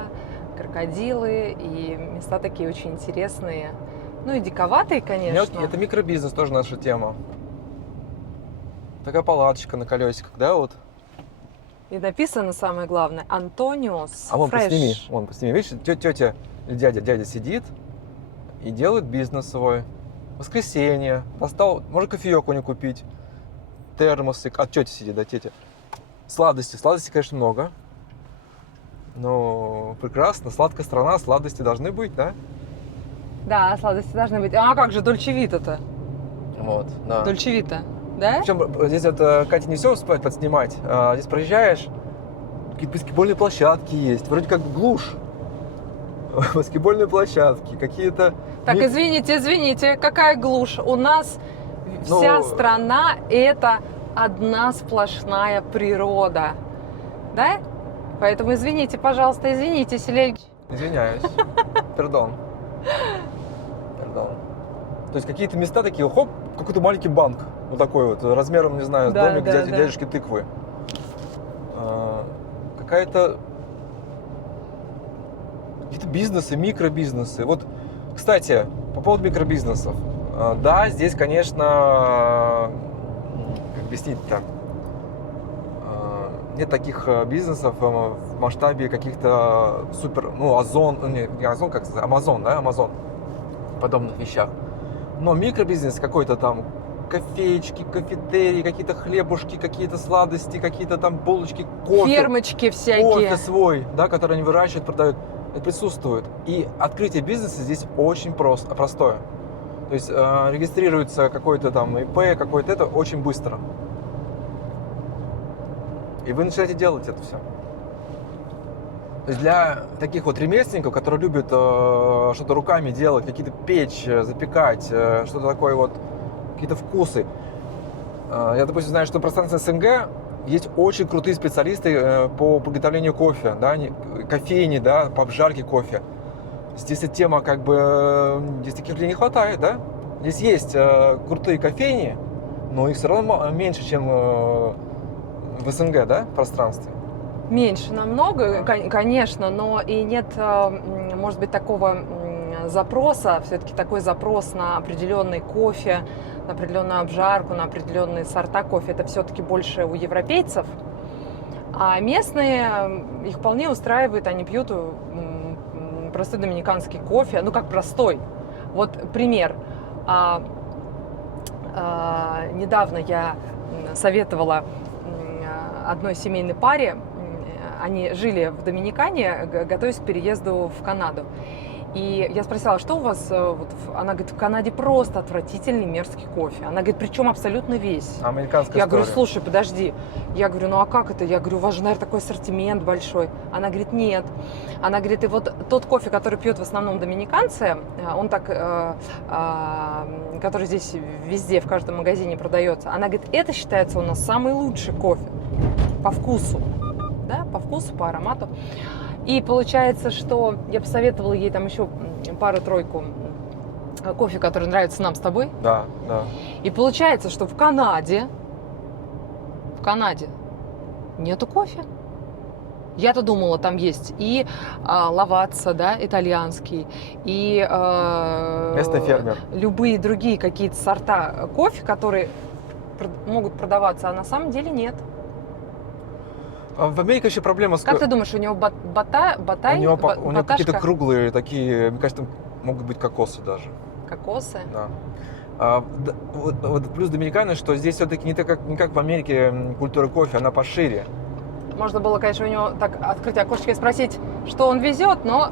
крокодилы, и места такие очень интересные. Ну и диковатые, конечно. Это микробизнес, тоже наша тема. Такая палаточка на колесиках, да, вот. И написано самое главное: Антониос А вон Фреш. посними, видишь, тетя или дядя сидит и делает бизнес свой. Воскресенье, достал, может кофеек у него купить, термосы, тетя сидит, да, тетя. Сладости, конечно, много. Но прекрасно, сладкая страна, сладости должны быть, да? Да, сладости должны быть. А как же Дольче-Вита-то? Вот, да. Дольче-Вита, да? Причем здесь вот Катя не все успевает подснимать. Здесь проезжаешь, какие-то баскетбольные площадки есть, вроде как глушь. Баскетбольные площадки, какие-то... Так, извините, какая глушь? У нас вся страна – это одна сплошная природа, да? Поэтому извините, пожалуйста, извините, Селевич. Извиняюсь. Пардон. То есть какие-то места такие, хоп, какой-то маленький банк. Вот такой вот, размером, не знаю, с Да, домик да. дядюшки тыквы. Какие-то бизнесы, микробизнесы. Вот, кстати, по поводу микробизнесов. Да, здесь, конечно, как объяснить-то, нет таких бизнесов в масштабе каких-то супер, Амазон, подобных вещах. Но микробизнес какой-то там, кофеечки, кафетерии, какие-то хлебушки, какие-то сладости, какие-то там булочки, кофе. Фермочки всякие. Кофе свой, да, который они выращивают, продают, это присутствует. И открытие бизнеса здесь очень простое. То есть регистрируется какой-то там ИП, какой-то это очень быстро. И вы начинаете делать это все. То есть для таких вот ремесленников, которые любят что-то руками делать, какие-то печь, запекать, что-то такое вот, какие-то вкусы. Я, допустим, знаю, что в пространстве СНГ есть очень крутые специалисты по приготовлению кофе, да, кофейни, да, по обжарке кофе. Здесь эта тема как бы, здесь таких людей не хватает, да. Здесь есть крутые кофейни, но их все равно меньше, чем в СНГ, да, пространстве. Меньше намного, конечно, но и нет, может быть, такого запроса, все-таки такой запрос на определенный кофе, на определенную обжарку, на определенные сорта кофе, это все-таки больше у европейцев. А местные, их вполне устраивает, они пьют простой доминиканский кофе, ну как простой. Вот пример. Недавно я советовала одной семейной паре, они жили в Доминикане, готовясь к переезду в Канаду. И я спросила, что у вас? Она говорит, в Канаде просто отвратительный мерзкий кофе. Она говорит, причем абсолютно весь. Американская Я история. говорю, слушай, подожди. Я говорю, ну а как это? Я говорю, у вас же, наверное, такой ассортимент большой. Она говорит, нет. Она говорит, и вот тот кофе, который пьют в основном доминиканцы, он так, который здесь везде, в каждом магазине продается. Она говорит, это считается у нас самый лучший кофе по вкусу. Да, по вкусу, по аромату. И получается, что я посоветовала ей там еще пару-тройку кофе, который нравится нам с тобой. Да, да. И получается, что в Канаде нету кофе. Я-то думала, там есть и лаватца, да, итальянский, и Местный фермер. любые другие какие-то сорта кофе, которые могут продаваться, а на самом деле нет. В Америке еще проблема с... Как ты думаешь, у него ботай? У него какие-то баташка? круглые такие, мне кажется, могут быть кокосы даже. Кокосы? Да. Вот плюс Доминиканы, что здесь все-таки не как в Америке культура кофе, она пошире. Можно было, конечно, у него так открыть окошечко и спросить, что он везет, но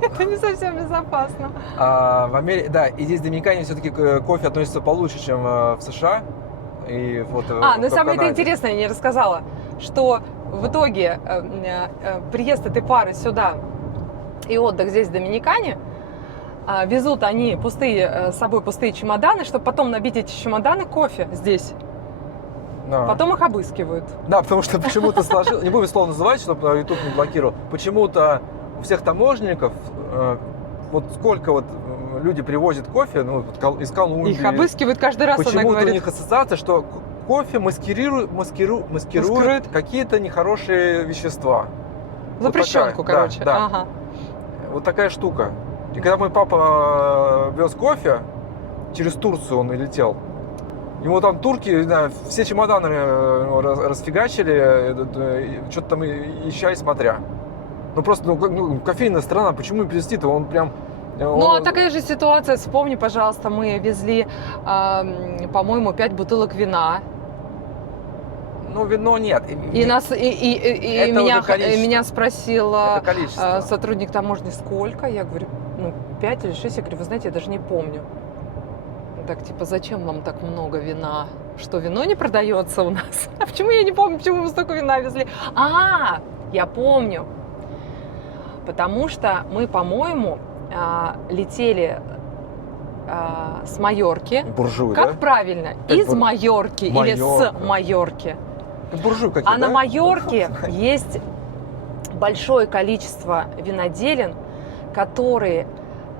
это не совсем безопасно. В Америке, да, и здесь в Доминикане все-таки кофе относится получше, чем в США. И вот ну и самое интересное, я не рассказала, что в итоге приезд этой пары сюда и отдых здесь в Доминикане, везут они с собой пустые чемоданы, чтобы потом набить эти чемоданы кофе здесь. Да. Потом их обыскивают. Да, потому что почему-то сложилось, не будем слово называть, чтобы YouTube не блокировал, почему-то у всех таможенников, вот сколько вот люди привозят кофе, ну, вот из Колумбии. Их обыскивают каждый раз, она Почему-то у говорит. них ассоциация, что кофе маскирует какие-то нехорошие вещества. Запрещенку, вот такая, короче. Да. Ага. Вот такая штука. И когда мой папа вез кофе, через Турцию он и летел, ему там турки, не знаю, все чемоданы расфигачили, что-то там ища и смотря. Ну просто, кофейная страна, почему им привезти-то? Он прям... Ну, а такая же ситуация, вспомни, пожалуйста, мы везли, по-моему, 5 бутылок вина. Ну, вино нет. И меня спросил Это количество. сотрудник таможни, сколько? Я говорю, 5 или 6. Я говорю, вы знаете, я даже не помню. Так, типа, зачем вам так много вина? Что, вино не продается у нас? А почему я не помню, почему мы столько вина везли? Я помню. Потому что мы, по-моему, летели с Майорки. Буржуи, Как да? правильно? Из Майорки или с Майорки. Буржуи какие-то, На да? Майорке есть большое количество виноделин, которые...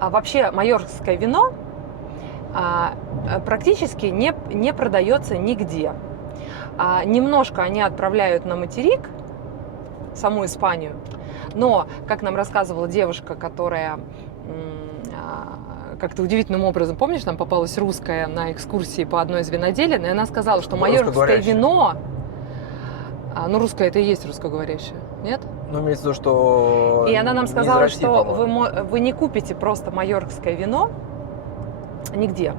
Вообще майорское вино практически не продается нигде. Немножко они отправляют на материк, саму Испанию, но, как нам рассказывала девушка, которая как-то удивительным образом, помнишь, нам попалась русская на экскурсии по одной из виноделин, и она сказала, что майорское вино... русское это и есть русскоговорящее, нет? Ну, имеется в виду, что... И она нам не из сказала, России, что по-моему. вы не купите просто майорское вино нигде.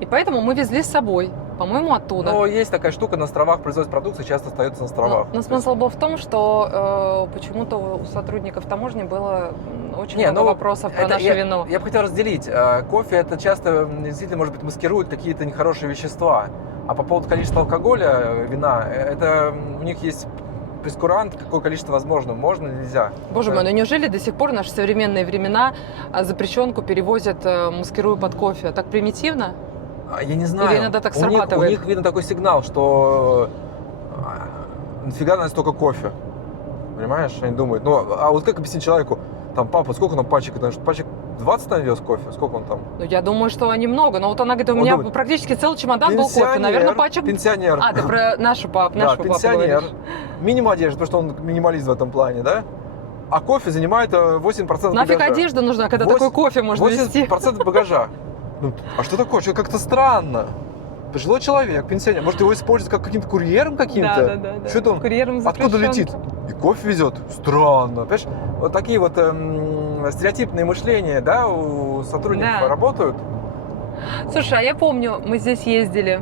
И поэтому мы везли с собой, по-моему, оттуда. Но есть такая штука, на островах производство продукции часто остается на островах. Но смысл был в том, что почему-то у сотрудников таможни было очень много вопросов про наше вино. Я бы хотел разделить. Кофе это часто действительно, может быть, маскирует какие-то нехорошие вещества. А по поводу количества алкоголя, вина, это у них есть прескурант, какое количество возможно, можно или нельзя. Боже мой, неужели до сих пор в наши современные времена запрещенку перевозят, маскируя под кофе? Так примитивно? Я не знаю. Или иногда так срабатывает? У них видно такой сигнал, что нафига нам столько кофе. Понимаешь? Они думают, а вот как объяснить человеку, там, папа, сколько нам пачек? Потому что пачек 20 там вез кофе? Сколько он там? Я думаю, что немного. Но вот она говорит, у меня думает, практически целый чемодан был кофе. Наверное, пачек... Пенсионер. Ты про нашу папу пенсионер. говоришь. Минимум одежды, потому что он минималист в этом плане, да? А кофе занимает 8% багажа. Нафиг одежда нужна, когда такой кофе можно везти? 80% багажа. А что такое? Что как-то странно. Пожилой человек, пенсионер. Может, его используют как каким-то курьером каким-то? Да. Что это он? Курьером Откуда летит? И кофе везет? Странно. Понимаешь? Вот такие вот стереотипные мышления, да, у сотрудников работают. Слушай, а я помню, мы здесь ездили.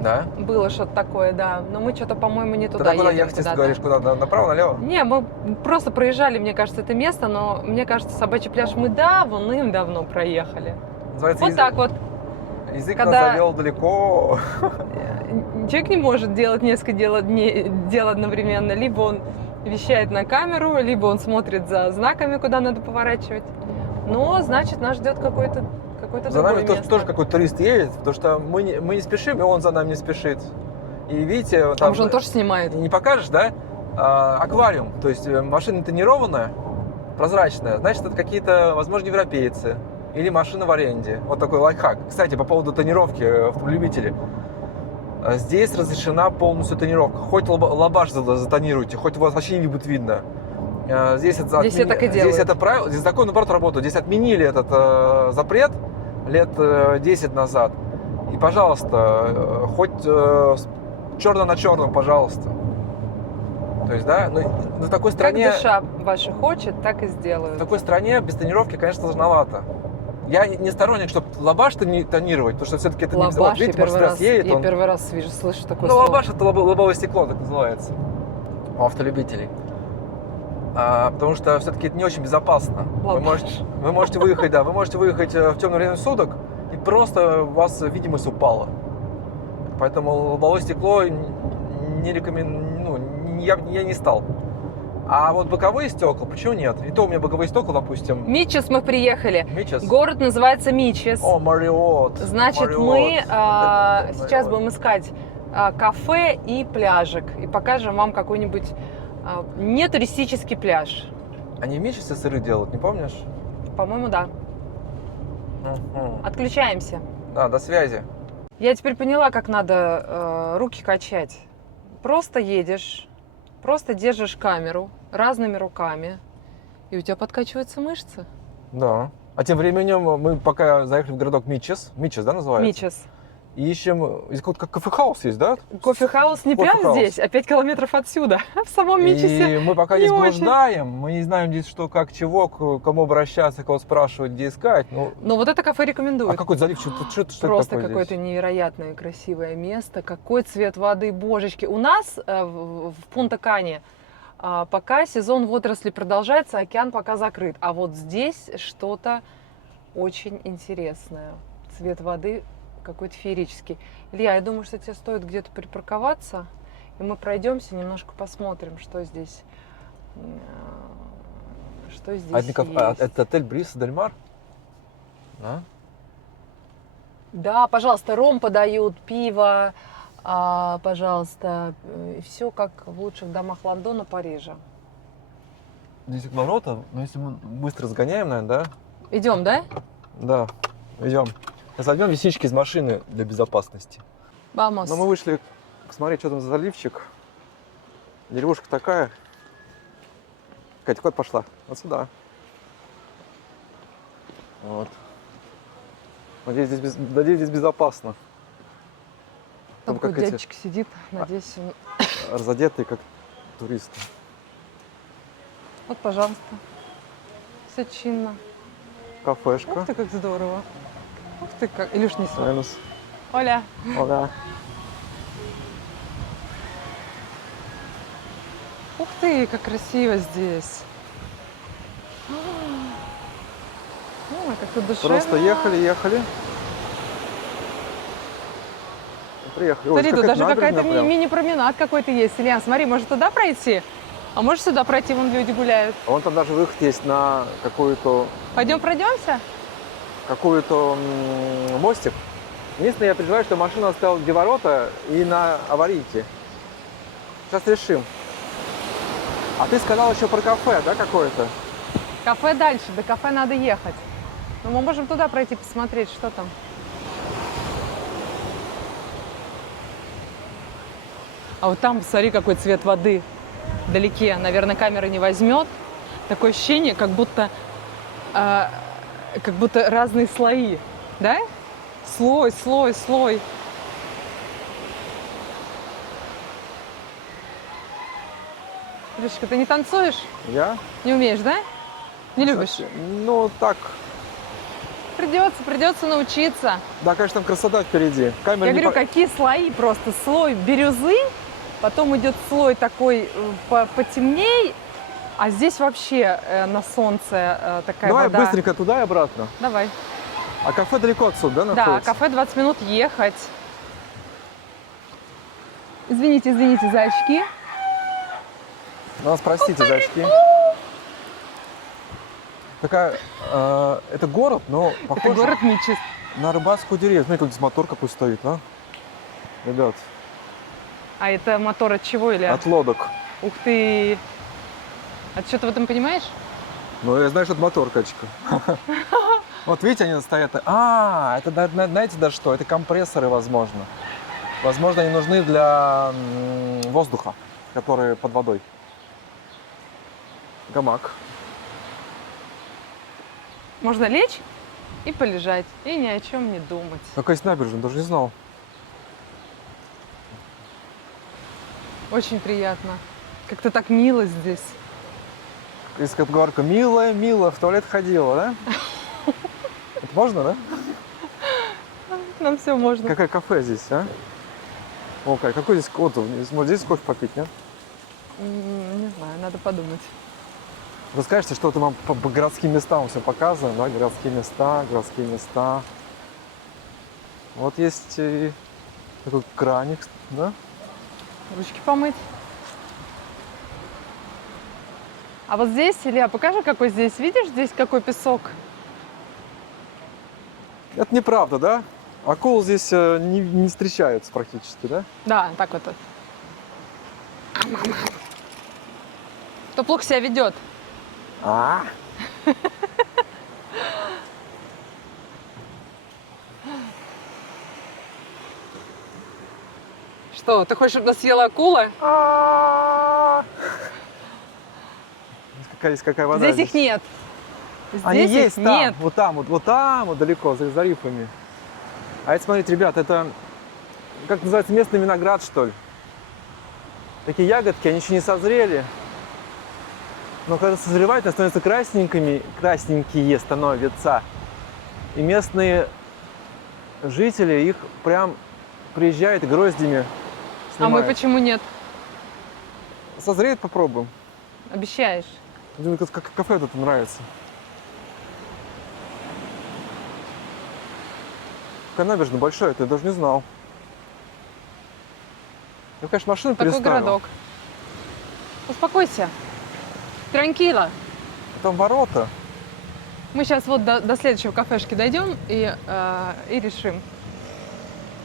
Да? Было что-то такое, да. Но мы что-то, по-моему, не туда Тогда куда едем. ехать, если говоришь, куда? Направо, налево? Не, мы просто проезжали, мне кажется, это место, но мне кажется, Собачий пляж мы давным-давно проехали. Называется вот так вот. Язык нас завел далеко. Человек не может делать несколько дел одновременно. Либо он вещает на камеру, либо он смотрит за знаками, куда надо поворачивать. Но, значит, нас ждет какое-то за другое нами место. тоже какой-то турист едет, потому что мы не спешим, и он за нами не спешит. И видите... Там же он тоже снимает. Не покажешь, да? Аквариум, то есть машина тонированная, прозрачная, значит, это какие-то, возможно, европейцы. Или машина в аренде. Вот такой лайфхак. Кстати, по поводу тонировки автолюбителей. Здесь разрешена полностью тонировка. Хоть лабаш затонируйте, хоть у вас вообще не будет видно. Здесь это правило, здесь закон наоборот работает. Здесь отменили этот запрет лет 10 назад. И, пожалуйста, хоть черно на черном, пожалуйста. То есть, да, в такой стране... Как душа ваша хочет, так и сделают. В такой стране без тонировки, конечно, сложновато. Я не сторонник, чтобы лабаш тонировать, потому что все-таки это лабаш, не... Вот, видите, Мерседес едет, я первый раз слышу такое слово. слово. Лабаш это лобовое стекло, так называется, у автолюбителей. Потому что все-таки это не очень безопасно. Вы можете выехать, вы можете выехать в темное время суток, и просто у вас видимость упала. Поэтому лобовое стекло не рекомендую, я не стал. А вот боковые стекла, почему нет? И то у меня боковые стекла, допустим. Митчес мы приехали. Митчес? Город называется Митчес. О, Мариот. Значит, мы сейчас будем искать кафе и пляжик. И покажем вам какой-нибудь нетуристический пляж. Они в Мичесе сыры делают, не помнишь? По-моему, да. Мгм. Отключаемся. Да, до связи. Я теперь поняла, как надо руки качать. Просто едешь, просто держишь камеру разными руками, и у тебя подкачиваются мышцы. Да. А тем временем мы пока заехали в городок Мичес. Мичес, да, называется? Мичес. И ищем... Здесь какой-то кафе-хаус есть, да? Кофе-хаус не прямо Кофе-хаус. здесь, а 5 километров отсюда, в самом Мичесе. И мы пока не здесь очень. блуждаем, мы не знаем здесь что, как, чего, к кому обращаться, кого спрашивать, где искать. Ну, Но вот это кафе рекомендуют. а какой залив? Что это Просто такое какое-то здесь? невероятное красивое место. Какой цвет воды, божечки. У нас в Пунта-Кане пока сезон водорослей продолжается, океан пока закрыт. А вот здесь что-то очень интересное. Цвет воды какой-то феерический. Илья, я думаю, что тебе стоит где-то припарковаться, и мы пройдемся, немножко посмотрим, что здесь А это, не кафе, а есть. это отель Бриса Дель Мар? Да? Да, пожалуйста, ром подают, пиво, пожалуйста, все как в лучших домах Лондона, Парижа. Здесь ворота, но если мы быстро сгоняем, наверное, да? Идем, да? Да, идем. Сейчас возьмем вещички из машины для безопасности. Вамос. Но мы вышли посмотреть, что там за заливчик. Деревушка такая. Катя, куда пошла? Вот сюда. Вот. Надеюсь, здесь безопасно. Там как какой эти дядечка сидит, надеюсь, он... разодетые, как туристы. Вот, пожалуйста. Все чинно. Кафешка. Ух ты, как здорово. Ух ты, как... Илюш, несу. Минус. Оля. О, да. Ух ты, как красиво здесь. Ой, как тут душевно. Просто ехали. Приехали. Ой, Смотри, тут даже набережная какая-то прям. мини-променад какой-то есть. Илья, смотри, может туда пройти? А можешь сюда пройти, вон люди гуляют. А вон там даже выход есть на какую-то Пойдем пройдемся? мостик. Единственное, я переживаю, что машину оставил где ворота и на аварийке. Сейчас решим. А ты сказал еще про кафе, да, какое-то? Кафе дальше, до кафе надо ехать. Но мы можем туда пройти, посмотреть, что там. А вот там, посмотри, какой цвет воды вдалеке. Наверное, камера не возьмет. Такое ощущение, как будто разные слои. Да? Слой. Илюшка, ты не танцуешь? Я? Не умеешь, да? Не любишь? Ну, так. Придется научиться. Да, конечно, там красота впереди. Камера Я не говорю, какие слои просто. Слой бирюзы, потом идет слой такой потемней, а здесь вообще на солнце такая Давай вода. быстренько туда и обратно. Давай. А кафе далеко отсюда, да, Да, находится? кафе 20 минут ехать. Извините за очки. Нас простите за очки. Такая, это город, но похож Это город Мичес. на рыбацкую деревню. Смотри, тут здесь мотор какой стоит, а? Ребят, А это мотор от чего, Илья? от лодок. Ух ты! А ты что-то в этом понимаешь? Ну, я знаю, что это мотор, Катечка. Вот видите, они стоят. А, это, знаете, да что? Это компрессоры, возможно. Возможно, они нужны для воздуха, который под водой. Гамак. Можно лечь и полежать, и ни о чем не думать. Какая есть набережная, даже не знал. Очень приятно. Как-то так мило здесь. Есть поговорка: милая, в туалет ходила, да? Это можно, да? Нам все можно. Какое кафе здесь, а? О, какой здесь отзыв? Здесь кофе попить, нет? Не знаю, надо подумать. Расскажите, что-то вам по городским местам все показываем, да? Городские места. Вот есть такой краник, да? Ручки помыть. А вот здесь, Илья, покажи, какой здесь. Видишь, здесь какой песок? Это неправда, да? Акул здесь не встречаются практически, да? Да, так вот. Кто плохо себя ведет. А. Что, ты хочешь, чтобы нас съела акула? Здесь какая вода. Здесь их нет. Здесь Они их есть там, нет. вот там, вот далеко, за рифами. А это, смотрите, ребят, это, как называется, местный виноград, что ли? Такие ягодки, они еще не созрели. Но когда созревают, они становятся красненькие становятся. И местные жители их прям приезжают и гроздями А мы снимают. почему нет? Созреет, попробуем. Обещаешь? Мне как кафе тут нравится. Какая набережная большая, ты даже не знал. Я, конечно, машину Такой переставил. городок. Успокойся. Транкила. Там ворота. Мы сейчас вот до следующего кафешки дойдем и решим.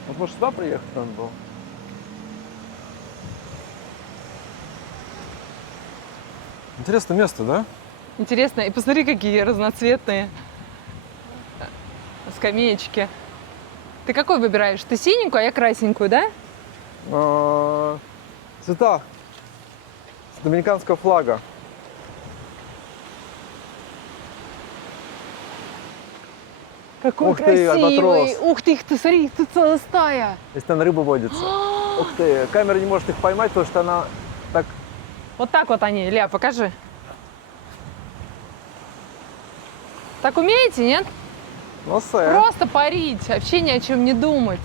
Вот, может, сюда приехать надо было? Интересное место, да? Интересно. И посмотри, какие разноцветные скамеечки. Ты какой выбираешь? Ты синенькую, а я красненькую, да? Цвета с доминиканского флага. Какой Ух ты, красивый! альбатрос. Ух ты, смотри, тут целая стая! Если там рыба водится. Ух ты, камера не может их поймать, потому что она так... Вот так вот они, Илья, покажи. Так умеете, нет? Ну, Просто парить, вообще ни о чем не думать.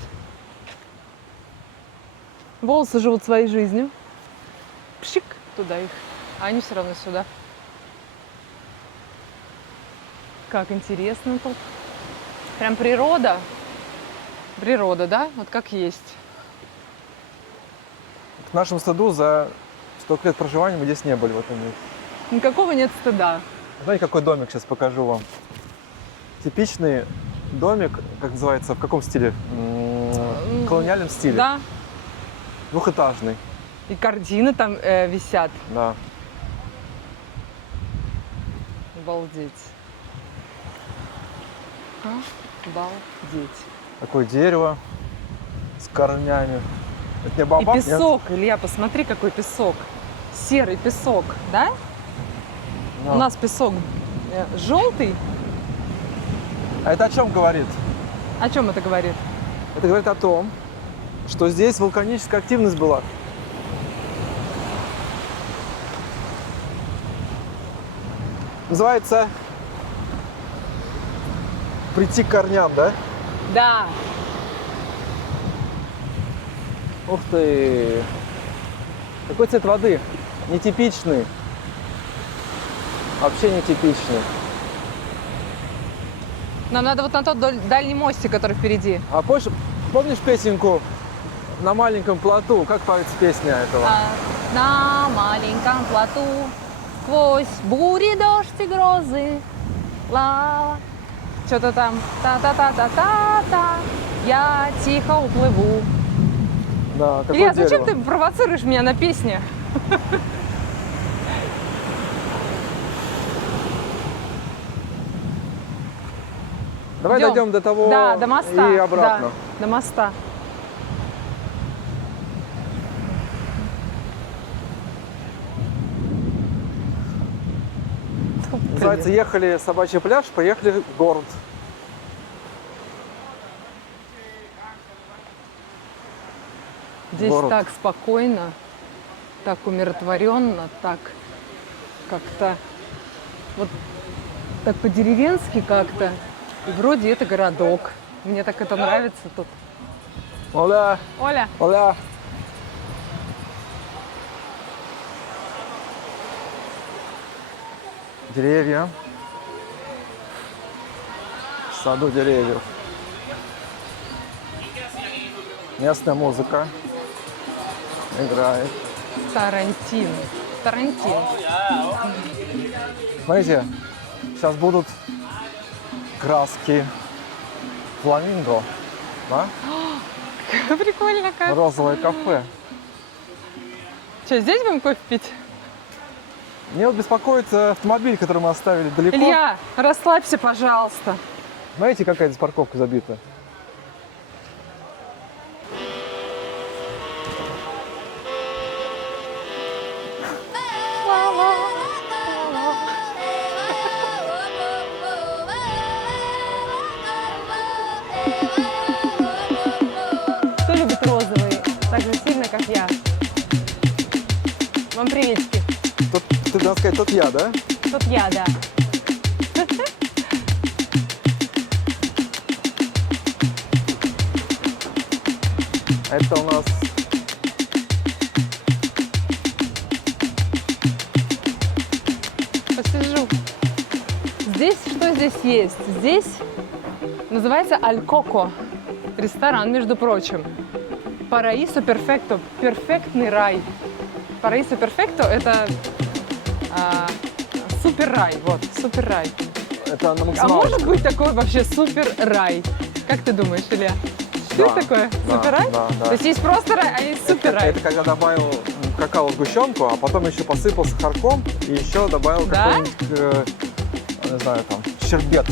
Волосы живут своей жизнью. Пшик, туда их. А они все равно сюда. Как интересно тут. Прям природа. Природа, да? Вот как есть. К нашему стыду за столько лет проживания мы здесь не были в этом месте. Никакого нет стыда. Знаете, какой домик сейчас покажу вам? Типичный домик, как называется, в каком стиле? В колониальном стиле. Да. Двухэтажный. И картины там висят. Да. Обалдеть. Обалдеть. Такое дерево с корнями. Это не И бабак, нет? песок, Илья, посмотри, какой песок. Серый песок, да? Да. У нас песок желтый. А это о чем говорит? О чем это говорит? Это говорит о том, что здесь вулканическая активность была. Называется прийти к корням, да? Да. Ух ты! Какой цвет воды? Нетипичный. Вообще нетипичный. Нам надо вот на тот дальний мостик, который впереди. А помнишь песенку «На маленьком плоту»? Как поется песня этого? На маленьком плоту сквозь бури, дождь и грозы. Что-то там та-та-та-та-та-та. Я тихо уплыву. Да, какое Илья, зачем дерево? ты провоцируешь меня на песне? Давай Идем. дойдем до того Да, до моста. и обратно. Да, до моста. Называется, ехали собачий пляж, поехали в город. Здесь Город. так спокойно, так умиротворенно, так как-то вот так по-деревенски как-то. И вроде это городок. Мне так это нравится тут. Оля, Оля, Оля. Деревья. В саду деревьев. Местная музыка играет. Тарантин. Тарантин. Смотрите, сейчас будут краски фламинго. Да? Прикольно как. Розовое кафе. Что, здесь будем кофе пить? Мне вот беспокоит автомобиль, который мы оставили далеко. Илья, расслабься, пожалуйста. Смотрите, какая здесь парковка забита. Кто любит розовый так же сильно, как я? Вам приветики. Ты должна сказать, тот я, да? Тут я, да. Это у нас... Посижу. Здесь что здесь есть? Здесь называется Аль Коко. Ресторан, между прочим. Параисо Перфекто. Перфектный рай. Параисо Перфекто – это супер рай. Вот, супер рай. Это на А максималочку. может быть такой вообще супер рай? Как ты думаешь, Илья? Что Да, это такое? да, Супер рай? да, да. То есть есть просто рай, а есть супер рай. Это когда добавил какао сгущенку, а потом еще посыпал сахарком и еще добавил Да? какой-нибудь, не знаю, там, щербет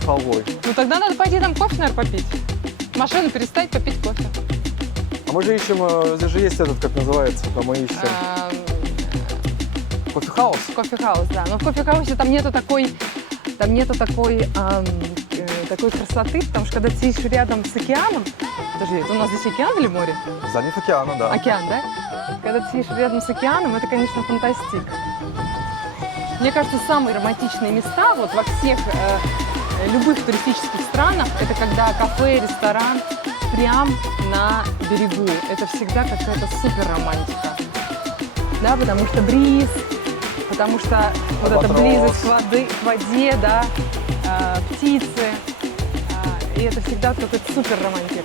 с халвой. Ну тогда надо пойти там кофе, наверное, попить. Машину перестать, попить кофе. А мы же ищем, здесь же есть этот, как называется, там мы ищем. Кофе-хаус? Кофе-хаус, да. Но в кофе-хаусе там нету такой красоты, потому что когда ты сидишь рядом с океаном, подожди, это у нас здесь океан или море? Залив океана, да. Океан, да? Когда ты сидишь рядом с океаном, это, конечно, фантастик. Мне кажется, самые романтичные места вот во всех любых туристических странах, это когда кафе, ресторан прям на берегу. Это всегда какая-то супер романтика. Да, потому что бриз, потому что вот эта Альбатрос. близость к воде, да, птицы. И это всегда какой-то супер романтик.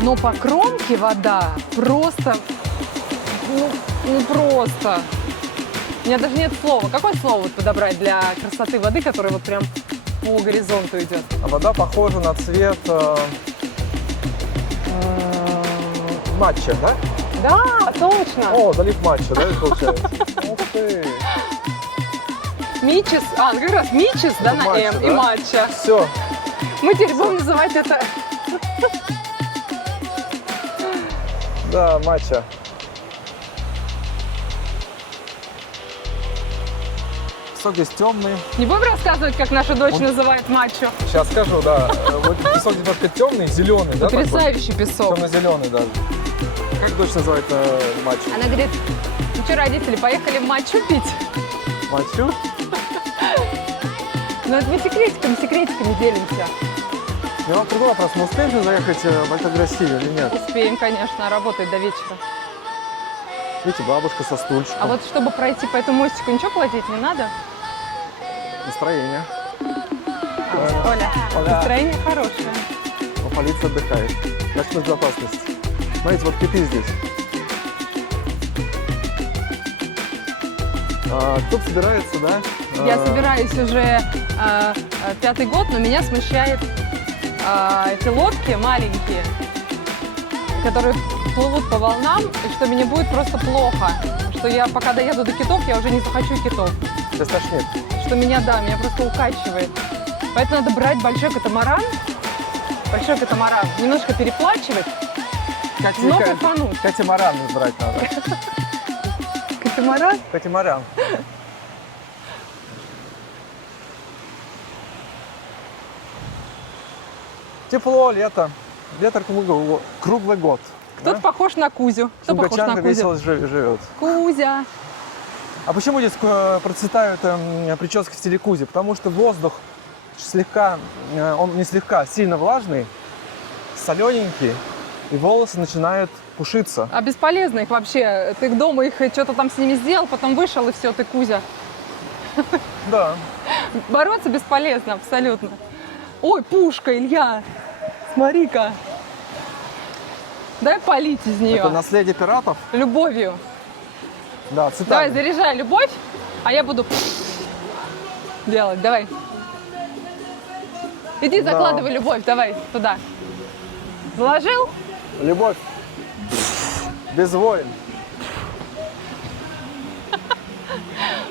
Но по кромке вода просто, ну просто. У меня даже нет слова. Какое слово вот подобрать для красоты воды, которая вот прям по горизонту идет? А вода похожа на цвет матча, да? Да, точно. О, залив матча, да, это получается? Ух ты! Мичес, ну как раз Мичес, да, на матча, М, и да? матча. Все. Мы теперь будем называть это... Да, матча. Песок здесь темный. Не будем рассказывать, как наша дочь называет матчу? Сейчас скажу, да. Вот песок немножко темный, зеленый, да? Потрясающий песок. Темно-зеленый даже. Как дочь называет матчу? Она говорит, ну что, родители, поехали матчу пить? Матчу? Ну это мы секретиками делимся. Я вам другой вопрос. Мы успеем же заехать в Альтаграсию или нет? Успеем, конечно, работает до вечера. Видите, бабушка со стульчиком. А вот чтобы пройти по этому мостику, ничего платить не надо? Настроение. Оля, Оля. настроение хорошее. Но полиция отдыхает. Значит, мы в безопасности. Смотрите, вот киты здесь. Тут собирается, да? Я собираюсь уже 5-й год, но меня смущает эти лодки маленькие, которые плывут по волнам, и что мне будет просто плохо. Что я пока доеду до китов, я уже не захочу китов. Сейчас тошнит. Что меня просто укачивает. Поэтому надо брать большой катамаран, немножко переплачивать, но кайфануть. Катамаран брать надо. Катамаран? Катамаран. Тепло, лето. Лето круглый год. Кто-то да? похож на Кузю. Кто похож на Сунгачанка Кузю? весело живет. Кузя. А почему здесь процветают прически в стиле Кузи? Потому что воздух слегка, он не слегка, сильно влажный, солененький, и волосы начинают пушиться. А бесполезно их вообще. Ты дома их что-то там с ними сделал, потом вышел, и все, ты Кузя. Да. Бороться бесполезно, абсолютно. Ой, пушка, Илья. Смотри-ка. Дай полить из нее. Это наследие пиратов. Любовью. Да, цитата. Давай, заряжай любовь, а я буду делать. Давай. Иди Да. закладывай любовь, давай туда. Заложил? Любовь без войн.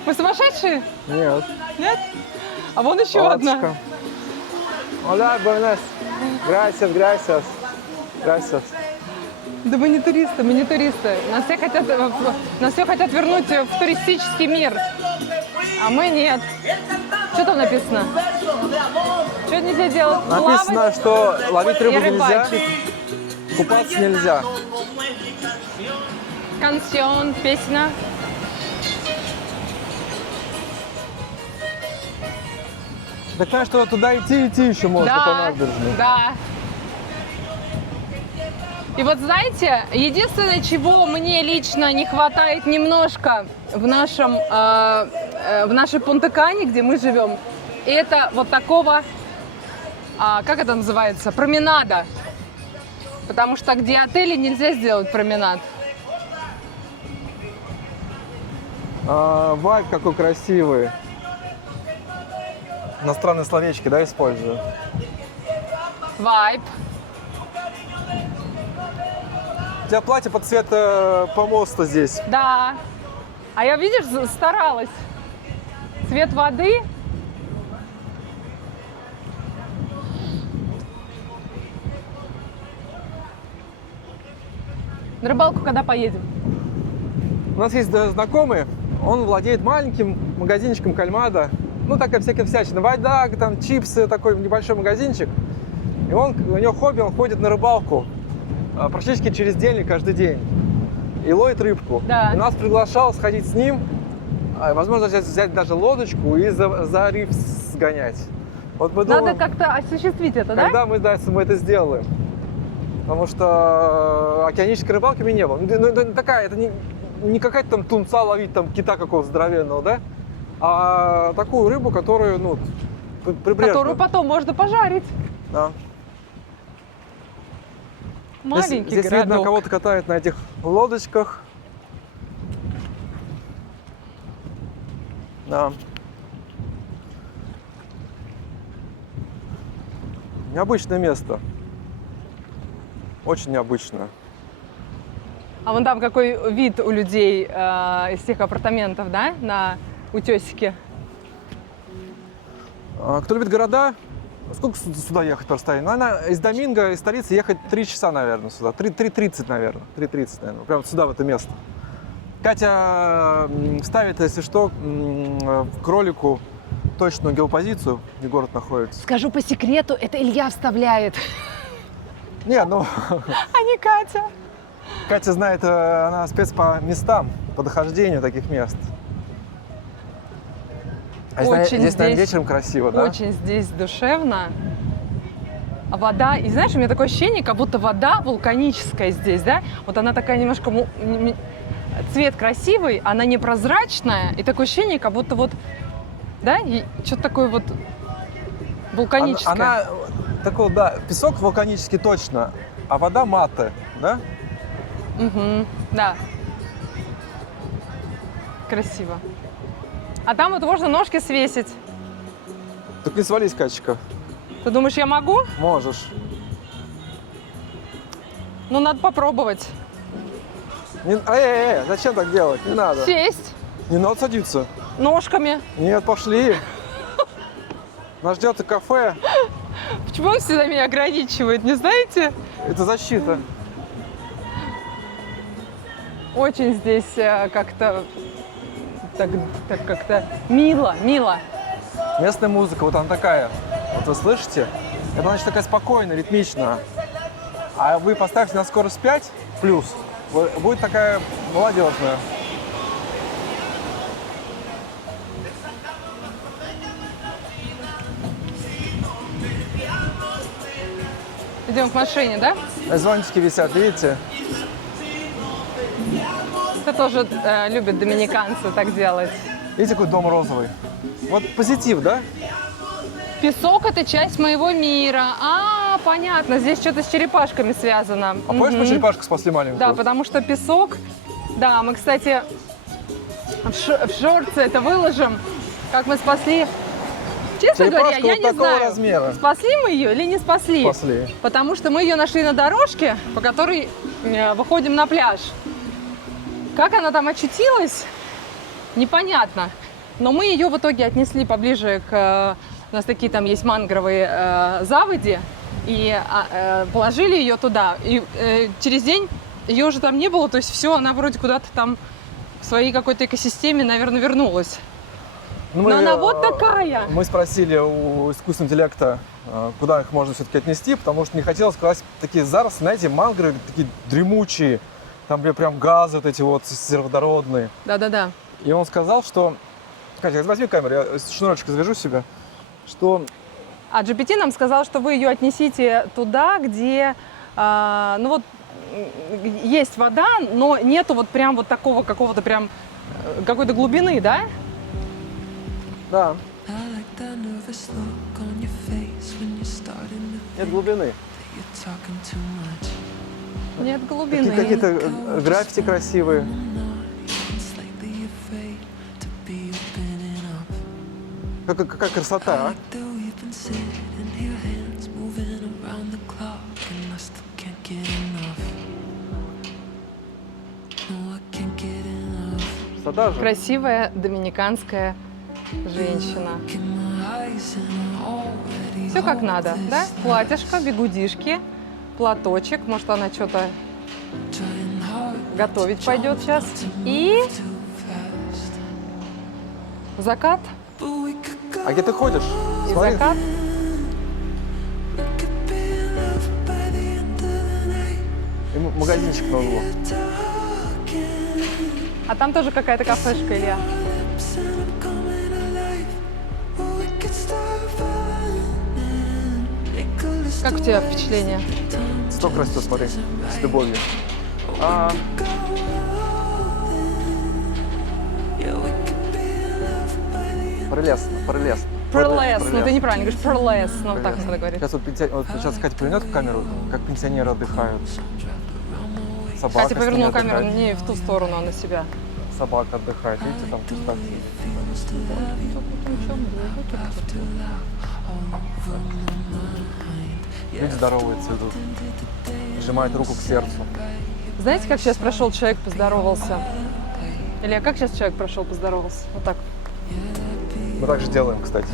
Мы сумасшедшие? Нет. Нет? А вон еще одна. Hola, buenas. Gracias, gracias. Gracias. Да мы не туристы, мы не туристы. Нас все хотят вернуть в туристический мир. А мы нет. Что там написано? Что нельзя делать? Написано, Плавать что ловить и рыбу нельзя, рыбачить. купаться нельзя. Кансион, песня. Так понимаешь, что туда идти еще можно по Да, набережной. да. И вот знаете, единственное, чего мне лично не хватает немножко в нашей Пунта-Кане, где мы живем, это вот такого, как это называется, променада. Потому что где отели нельзя сделать променад. Вайб какой красивый. Иностранные словечки, да, использую? Вайб. У тебя платье под цвет помоста здесь. Да. А я, видишь, старалась. Цвет воды. На рыбалку когда поедем? У нас есть знакомый, он владеет маленьким магазинчиком Кальмада. Ну, такая всякая всячина. Вода, там, чипсы, такой небольшой магазинчик. И у него хобби, он ходит на рыбалку практически через день, каждый день. И ловит рыбку. Да. И нас приглашал сходить с ним, возможно, взять даже лодочку и за риф сгонять. Вот мы Надо думаем, как-то осуществить это, да? когда мы это сделаем. Потому что океанической рыбалки у меня не было. Ну, такая, это не какая-то там тунца ловить, там кита какого-то здоровенного, да? А такую рыбу, которую, ну, прибрежную. Которую потом можно пожарить. Да. Маленький здесь городок. видно, кого-то катают на этих лодочках. Да. Необычное место. Очень необычное. А вон там какой вид у людей из тех апартаментов, да, на утесике? Кто любит города, сколько сюда ехать просто? Наверное, из Доминго, из столицы ехать 3 часа, наверное, сюда. 3:30, наверное. 3:30, наверное. Прямо сюда, в это место. Катя ставит, если что, к кролику точную геопозицию, где город находится. Скажу по секрету, это Илья вставляет, Не, ну, а не Катя. Катя знает, она спец по местам, по дохождению таких мест. А Очень здесь, наверное, здесь вечером красиво, да? Очень здесь душевно. А вода, и знаешь, у меня такое ощущение, как будто вода вулканическая здесь, да? Вот она такая немножко, цвет красивый, она непрозрачная, и такое ощущение, как будто вот, да, что-то такое вот вулканическое. Она такой, да, песок вулканический точно, а вода маты, да? Угу, да. Красиво. А там вот можно ножки свесить. Так не свались, Катечка. Ты думаешь, я могу? Можешь. Ну, надо попробовать. Зачем так делать? Не надо. Сесть Не надо садиться. ножками. Нет, пошли. Нас ждет и кафе. Почему он всегда меня ограничивает, не знаете? Это защита. Очень здесь как-то так как-то мило. Местная музыка, вот она такая. Вот вы слышите? Это значит такая спокойная, ритмичная. А вы поставьте на скорость 5 плюс, будет такая молодежная. Идем к машине, да? Зонтики висят, видите? Это тоже любят доминиканцы так делать. Видите, какой дом розовый? Вот позитив, да? Песок – это часть моего мира. Понятно, здесь что-то с черепашками связано. А помнишь, мы черепашку спасли маленькую? Да, потому что песок... Да, мы, кстати, в шорты это выложим, как мы спасли Честно говоря, Черепашка я вот не такого знаю, размера. спасли мы ее или не спасли. Спасли. Потому что мы ее нашли на дорожке, по которой выходим на пляж. Как она там очутилась, непонятно. Но мы ее в итоге отнесли поближе к... У нас такие там есть мангровые заводи. И положили ее туда. И через день ее уже там не было. То есть все, она вроде куда-то там в своей какой-то экосистеме, наверное, вернулась. Ну, Но она вот такая. Мы спросили у искусственного интеллекта, куда их можно все-таки отнести, потому что не хотелось класть такие заросли, знаете, мангры такие дремучие, там прям газы вот эти вот сероводородные. Да-да-да. И он сказал, что... Катя, возьми камеру, я шнурочек завяжу себя, что... А GPT нам сказал, что вы ее отнесите туда, где, ну вот, есть вода, но нету вот прям вот такого какого-то прям, какой-то глубины, да? Да. Нет глубины. Нет глубины. Какие-то граффити красивые. Какая красота, а? Красота же. Красивая доминиканская женщина. Все как надо, да? Платьишко, бигудишки, платочек. Может, она что-то готовить пойдет сейчас. И закат. А где ты ходишь? И Смотри. закат. И магазинчик на углу. А там тоже какая-то кафешка, Илья. Как у тебя впечатление? Цветок растет, смотри, с любовью. Прелестно, прелестно. Прелестно. Ну, ты неправильно говоришь прелестно. Вот так надо говорить. Сейчас, вот сейчас Катя повернет камеру, как пенсионеры отдыхают. Собака Катя повернула с ними камеру отдыхает. не в ту сторону, а на себя. Собака отдыхает, видите, там кустах. Люди здороваются, идут. Сжимают руку к сердцу. Знаете, как сейчас прошел человек, поздоровался? Илья, как сейчас человек прошел, поздоровался? Вот так. Мы так же делаем, кстати.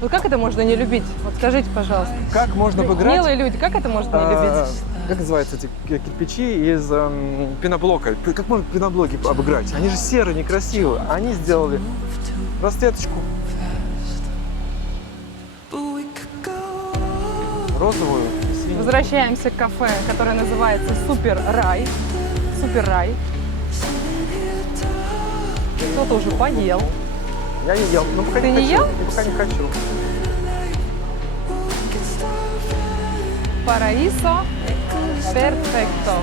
Вот как это можно не любить? Вот скажите, пожалуйста. Как можно обыграть? Милые люди, как это можно не любить? Как называются эти кирпичи из пеноблока? Как можно пеноблоки обыграть? Они же серые, некрасивые. Они сделали расцветочку розовую, синюю. Возвращаемся к кафе, которое называется Супер Рай. Супер Рай. Кто-то уже поел. Я не ел. Ну, пока Ты не не хочу. ел? Я пока не хочу. Параисо перфекто.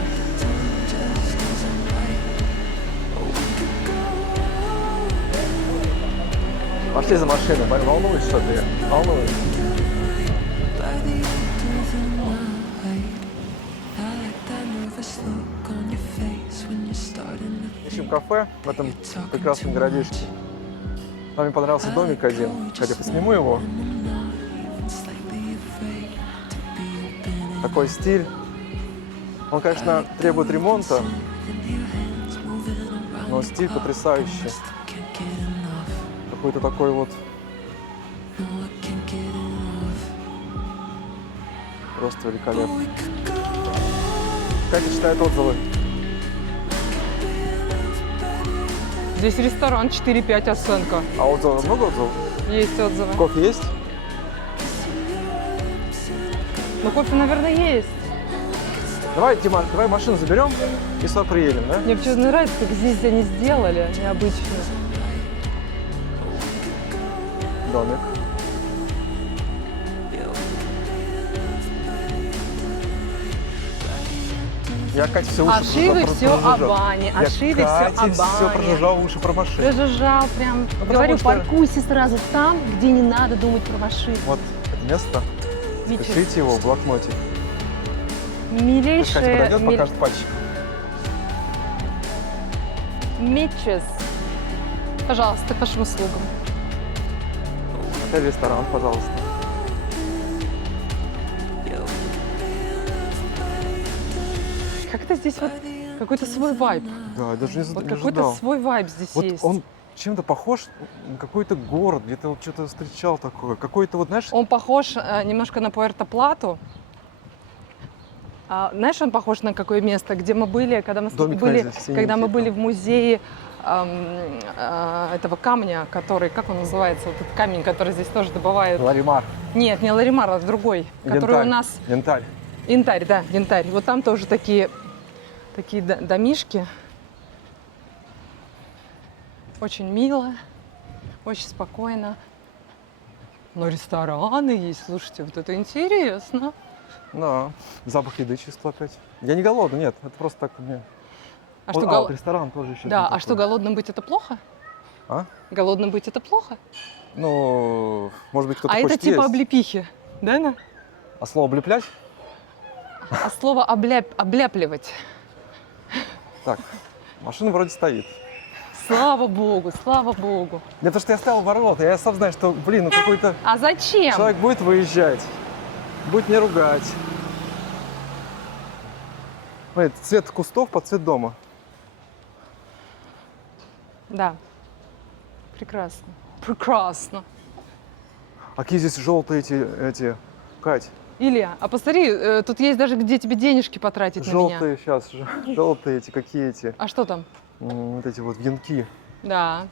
Пошли за машиной. Волнуюсь, что ты? Волнуюсь. Ищем кафе в этом прекрасном городишке. Нам мне понравился домик один. Хотя посниму его. Такой стиль. Он, конечно, требует ремонта, но стиль потрясающий. Какой-то такой вот... Просто великолепно. Катя читает отзывы. Здесь ресторан 4-5 оценка. А отзывов много отзывов? Есть отзывы. Кофе есть? Ну, кофе, наверное, есть. Давай, Тима, давай машину заберем и сюда приедем, да? Мне почему-то нравится, как здесь они сделали, необычно. Домик. Я Кате все уши Ошибы все о бане, ошибы все о Кате все бане. прожужжал уши про машину. Прожужжал прям. потому Говорю, что- паркуйся сразу там, где не надо думать про машину. Вот это место. Митчес. Пишите его в блокноте. Катя Милейшая... подойдет, покажет пальчик. Митчес. Пожалуйста, к вашим услугам. Отель-ресторан, пожалуйста. Как-то здесь вот какой-то свой вайб. Да, я даже не Вот не какой-то ожидал. свой вайб здесь Вот есть. он чем-то похож на какой-то город, где-то вот что-то встречал такое. Какой-то вот, знаешь, Он похож немножко на Пуэрто-Плату. Знаешь, он похож на какое место, где мы были, когда мы домик были, на синенький когда мы там. были в музее этого камня, который, как он называется, вот этот камень, который здесь тоже добывают. Ларимар, Нет, не Ларимар, а другой, который у Янтарь. нас янтарь. янтарь, да, янтарь. Вот там тоже такие домишки. Очень мило, очень спокойно. Но рестораны есть, слушайте, вот это интересно. Да, запах еды чисто опять. Я не голодный, нет, это просто так мне. А Вот, что, вот ресторан тоже еще. да, а что, голодным быть это плохо? А? Голодным быть это плохо? Ну, может быть, кто-то А это хочет типа есть. облепихи, да? На? А слово облеплять? А слово обляпливать. Так, машина вроде стоит. Слава богу, слава богу. Нет, потому что я ставил ворота, я сам знаю, что, блин, ну какой-то А зачем? человек будет выезжать, будет меня ругать. Смотри, цвет кустов под цвет дома. Да. Прекрасно. Прекрасно. А какие здесь желтые эти, Кать? Илья, а посмотри, тут есть даже где тебе денежки потратить на меня. Желтые сейчас, желтые эти, какие эти? А что там? Вот эти вот венки. Да.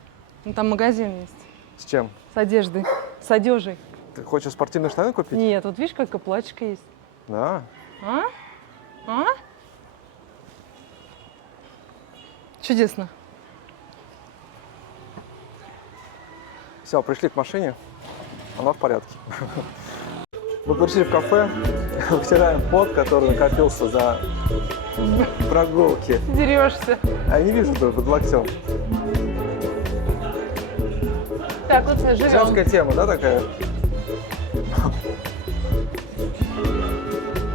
Ну, там магазин есть. С чем? С одеждой. С одежей. Ты хочешь спортивные штаны купить? Нет, вот видишь, какая платьишко есть. Да. А? А? Чудесно. Все, пришли к машине. Она в порядке. Мы пришли в кафе, вытираем пот, который накопился за прогулки. Дерешься. А я не вижу тоже под локтем. Так, вот живем. Женская тема, да, такая?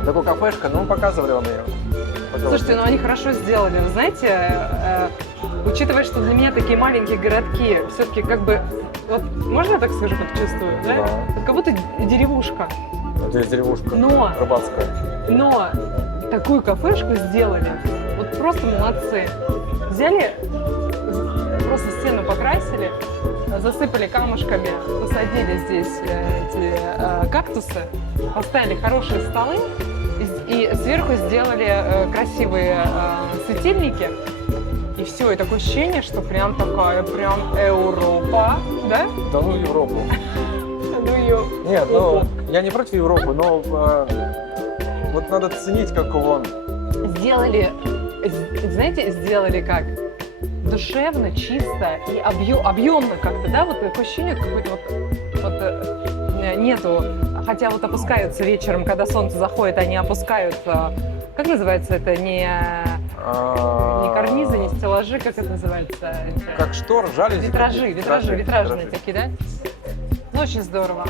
Такая кафешка, ну, показывали вам ее. Слушайте, ну они хорошо сделали. Вы знаете, учитывая, что для меня такие маленькие городки, все-таки как бы, вот можно я так скажу, как чувствую, да? Да. Вот как будто деревушка. Здесь деревушка Но, рыбацкая. но такую кафешку сделали, вот просто молодцы. Взяли, просто стену покрасили, засыпали камушками, посадили здесь эти кактусы, поставили хорошие столы и сверху сделали красивые светильники. И все, и такое ощущение, что прям такая, прям Европа, да? Да ну Европу. Ну ее. Нет, ну, я не против Европы, но вот надо ценить, как его... Сделали, знаете, сделали как? Душевно, чисто и объемно как-то, да? Вот такое ощущение какое-то вот нету. Хотя вот опускаются вечером, когда солнце заходит, они опускаются. Как называется это? Не карнизы, не стеллажи, как это называется? Как штор, жалюзи. Витражные такие, да? Ну, очень здорово.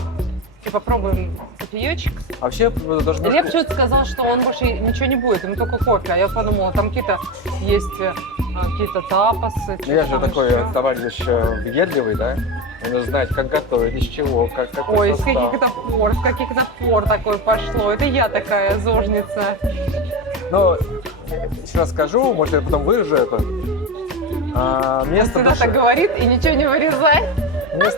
И попробуем кофеечек. Вообще, даже... Илья почему-то сказал, что он больше ничего не будет, ему только кофе. А я подумала, там какие-то есть какие-то тапосы. Ну, я же там такой еще. товарищ въедливый, да? Он нужно знать, как готовить, из чего, какой Ой, с состав. каких-то пор такое пошло. Это я такая зожница. Но сейчас скажу, может, я потом вырежу это. Он Место всегда так говорит и ничего не вырезает.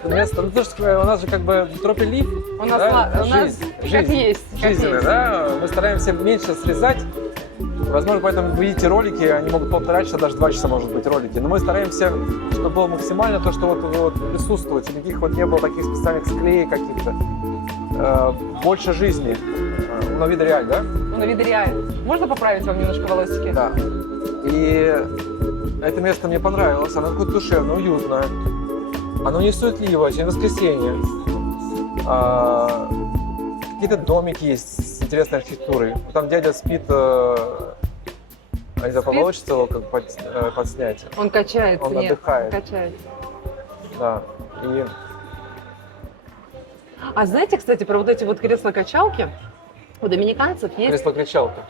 место, ну, потому что у нас же как бы тропелив, У нас, да? у нас как есть. как жизненная, есть. да? Мы стараемся меньше срезать. Возможно, поэтому вы видите ролики, они могут 1,5 часа, даже 2 часа, может быть, ролики. Но мы стараемся, чтобы было максимально то, что вот присутствовать. И никаких вот не было таких специальных склеек каких-то. Больше жизни. На вид реаль, да? Ну, на виде реально. Можно поправить вам немножко волосики? Да. И это место мне понравилось. Оно такое душевное, уютное. Оно не суетливое, сегодня воскресенье. Какие-то домики есть с интересной архитектурой. Там дядя спит, не знаю, получится его как подснять. Он качается, Он нет, отдыхает. он качается. Да. И А знаете, кстати, про вот эти вот кресла-качалки, у доминиканцев есть... кресло-кричалка.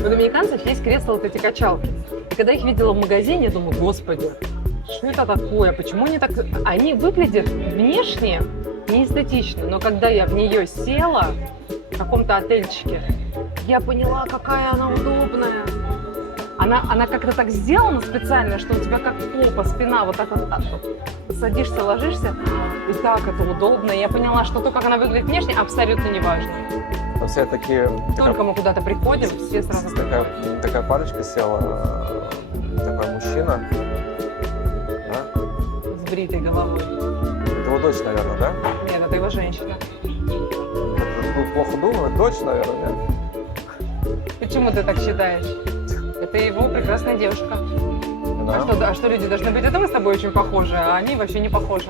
У доминиканцев есть кресла вот эти качалки. И когда их видела в магазине, я думаю, господи, что это такое? Почему они так... Они выглядят внешне не эстетично, но когда я в нее села, в каком-то отельчике, я поняла, какая она удобная. Она как-то так сделана специально, что у тебя как попа, спина, вот так вот садишься, ложишься, и так это удобно. Я поняла, что то, как она выглядит внешне, абсолютно не важно. Но все такие... Только мы куда-то приходим, все сразу... Такая парочка села, такой мужчина. Да? С бритой головой. Это его дочь, наверное, да? Нет, это его женщина. Тут плохо думал, это дочь, наверное, нет? Почему ты так считаешь? Это его прекрасная девушка. Да. А что люди должны быть? Это мы с тобой очень похожи, а они вообще не похожи.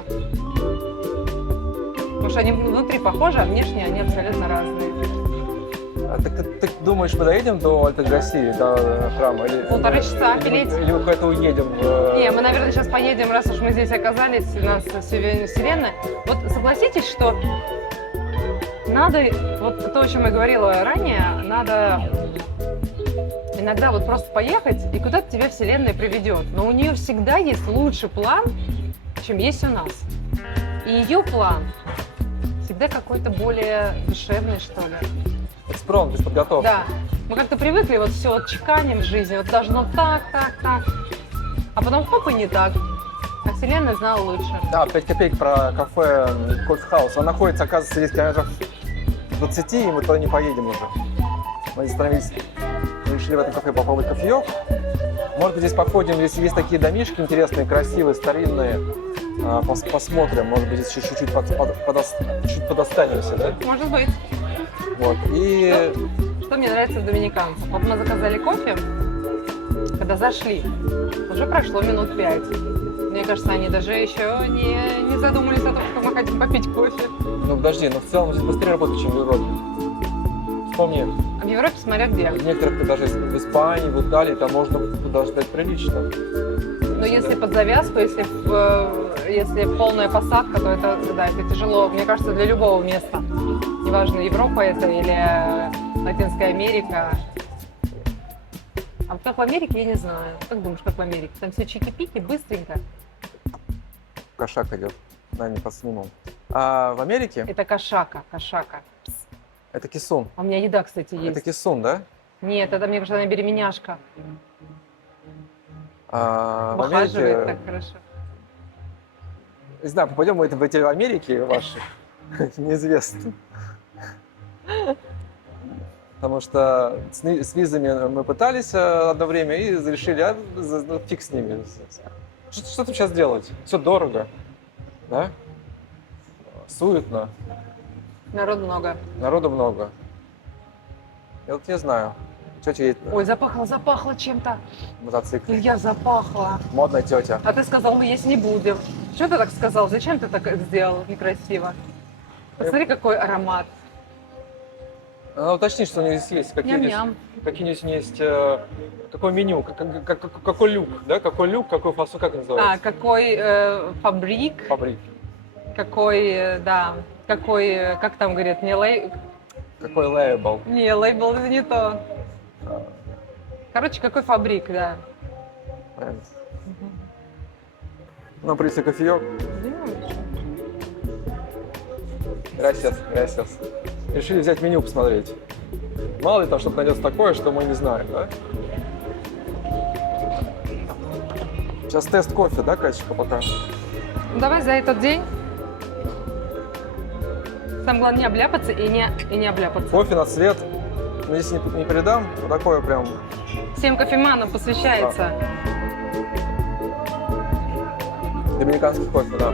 Потому что они внутри похожи, а внешне они абсолютно разные. А ты думаешь, мы доедем до Альта-Грассии, до храма? Или, 1,5 часа пилить. Или мы куда-то уедем? Не, мы, наверное, сейчас поедем, раз уж мы здесь оказались, у нас вселенная. Вот согласитесь, что надо, вот то, о чем я говорила ранее, надо иногда вот просто поехать, и куда-то тебя вселенная приведет. Но у нее всегда есть лучший план, чем есть у нас. И ее план всегда какой-то более душевный, что ли. Экспромт, без подготовки. Да. Мы как-то привыкли, вот все отчеканим в жизни, вот должно так. А потом хоп, и не так. А вселенная знала лучше. Да, 5 копеек про кафе Кофе-хаус. Он находится, оказывается, здесь километров 20, и мы туда не поедем уже. Мы здесь остановились, решили в этом кафе попробовать кофеек. Может быть, здесь походим, здесь есть такие домишки интересные, красивые, старинные. Посмотрим, может быть, здесь еще чуть-чуть подостанемся, да? Может быть. Вот, и... Что мне нравится в доминиканцах? Вот мы заказали кофе, когда зашли, уже прошло минут 5. Мне кажется, они даже еще не задумались о том, что мы хотим попить кофе. Ну, подожди, но в целом здесь быстрее работает, чем в Европе. Вспомни. А в Европе смотря где. В некоторых, даже в Испании, в Италии, там можно туда ждать прилично. Но если под завязку, если полная посадка, то это тяжело, мне кажется, для любого места. Неважно, Европа это или Латинская Америка. А вот как в Америке, я не знаю. Как думаешь, как в Америке? Там все чики-пики, быстренько. Кошак идет. Да, не посниму. А в Америке Это кошака. Пс. это кисун. А у меня еда, кстати, есть. Это кисун, да? Нет, это, мне кажется, она беременяшка. А в Ухаживает Америке... так хорошо. Не знаю, попадем мы в эти Америки ваши. Неизвестно. Потому что с визами мы пытались одно время и решили, фиг с ними. Что там сейчас делать? Все дорого, да? Суетно, Народ много. народу много. Я вот не знаю. Тетя едет Ой, запахло чем-то. на мотоцикле. Илья, запахло. Модная тетя. А ты сказал, мы есть не будем. Что ты так сказал? Зачем ты так сделал? Некрасиво. Посмотри, какой аромат. Она уточнит, что у них здесь есть. Ням-ням. Какие-нибудь есть, какое меню, какой люк, да? Какой люк, какой фасу, как называется? А, какой фабрик, Фабрик. какой, да, какой, как там говорят, Какой лейбл. не, лейбл это не то. Короче, какой фабрик, да. Правильно. Ну, принесли кофеек. Gracias. Решили взять меню посмотреть. Мало ли там что-то найдется такое, что мы не знаем, да? Сейчас тест кофе, да, Катечка, пока? Ну, давай за этот день. Самое главное не обляпаться и не обляпаться. Кофе на цвет. Ну, если не передам, вот такое прям. Всем кофеманам посвящается. Доминиканский кофе, да.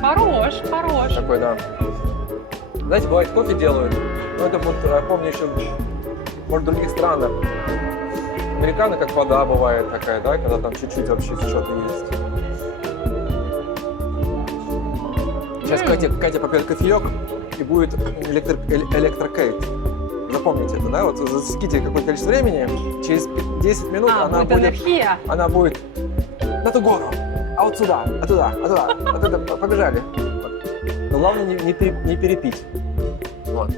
Хорош. Такой, да. Знаете, бывает, кофе делают. Ну, это вот, я помню еще, может, в других странах. Американо, как вода бывает такая, да, когда там чуть-чуть вообще что-то есть. Сейчас Катя попьет кофеек, и будет электрокейт. Запомните это, да? Вот засеките какое-то количество времени, через 10 минут она будет энергия. Она будет на ту гору, а вот сюда, а туда. Побежали. Но главное не перепить. Вот.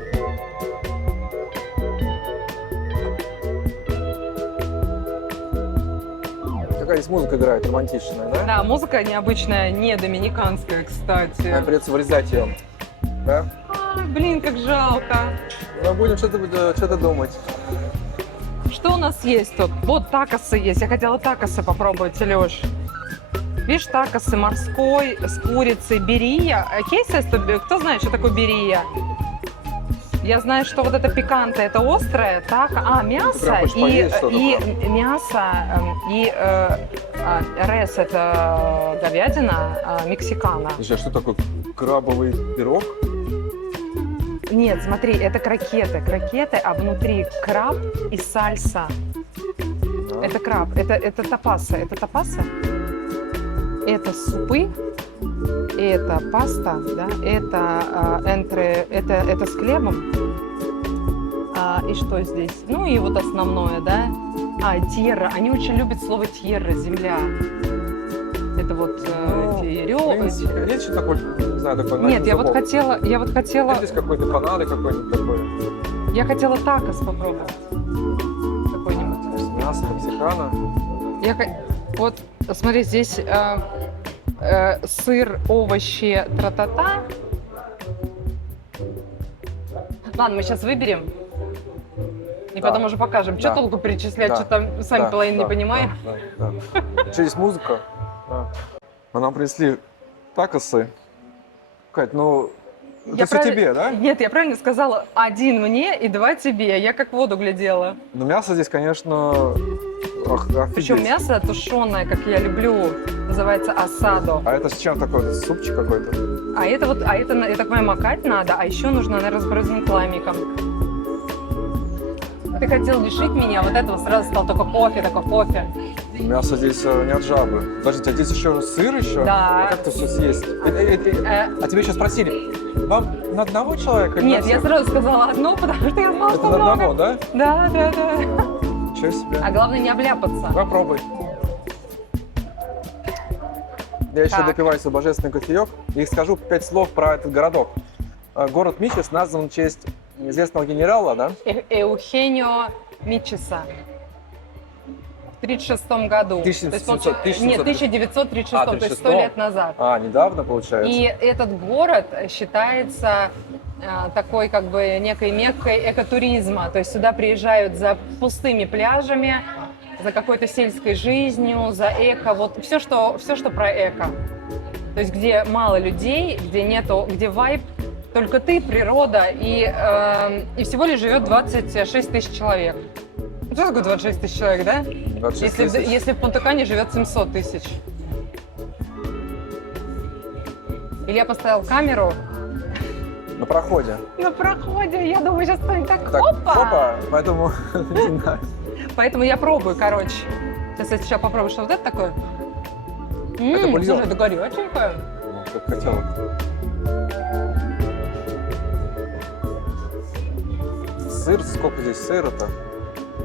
какая здесь музыка играет, романтичная, да? Да, музыка необычная, не доминиканская, кстати. Нам придется вырезать ее. Да? Ай, блин, как жалко. Мы будем что-то думать. Что у нас есть тут? Вот такосы есть. Я хотела такосы попробовать, Илюш. Видишь, такосы морской с курицей, берия. Кто знает, что такое берия? Я знаю, что вот это пикантное, это острое, так, мясо рес, это говядина, мексикана. Слушай, а что такое крабовый пирог? Нет, смотри, это крокеты, а внутри краб и сальса. Да. Это краб, это тапасы, это супы, это паста, да, это с хлебом. И что здесь? Ну и вот основное, да. Тьерра. Они очень любят слово тьерра, земля. Это вот Есть что такое, не знаю, такое? Нет, я вот хотела. Здесь какой-то панады какой-нибудь такой. Я хотела такос попробовать. Какой-нибудь. С мясом мексикана. Вот, смотри, здесь сыр, овощи, тра-та-та. Ладно, мы сейчас выберем. И потом уже покажем. Что толку перечислять, что там сами половину не понимаем. Да. Что, здесь музыка? Да. А нам принесли такосы. Кать, это все тебе, да? Нет, я правильно сказала, 1 мне и 2 тебе. Я как в воду глядела. Но мясо здесь, конечно, офигеть. Причем мясо тушеное, как я люблю, называется асадо. А это с чем такой? Супчик какой-то? Это, я так понимаю, макать надо, а еще нужно, наверное, разбрызнуть ламиком. Ты хотел лишить меня вот этого, сразу стал только кофе. Мясо здесь не от жабы. Подождите, а здесь еще сыр еще? Да. А как это все съесть? А тебе еще спросили, вам на одного человека? Или Нет, на я всех? сразу сказала одно, потому что я знала, Это что на много. одного, да? Да. Ничего себе. А главное не обляпаться. Попробуй. Я еще Так. допиваю свой божественный кофеек и скажу 5 слов про этот городок. Город Мичес назван в честь известного генерала, да? Эухенио Мичеса. В 1936 году. 1700, То есть, нет, 1936, то есть 100 лет назад. Недавно, получается. И этот город считается такой как бы некой меккой экотуризма. То есть сюда приезжают за пустыми пляжами, за какой-то сельской жизнью, за эко. Вот все, что про эко. То есть где мало людей, где вайб, только ты, природа, и всего лишь живет 26 тысяч человек. Что такое 26 тысяч человек, да? 26 тысяч. Если в Пунта-Кане живет 700 тысяч. Илья поставил камеру. На проходе. На проходе. Я думаю, сейчас станет так, Так, опа! поэтому не знаю. Поэтому я пробую, короче. Сейчас я сначала попробую, что вот это такое. Это бульон. Слушай, это горяченькое. Как хотел. Сыр, сколько здесь сыра-то?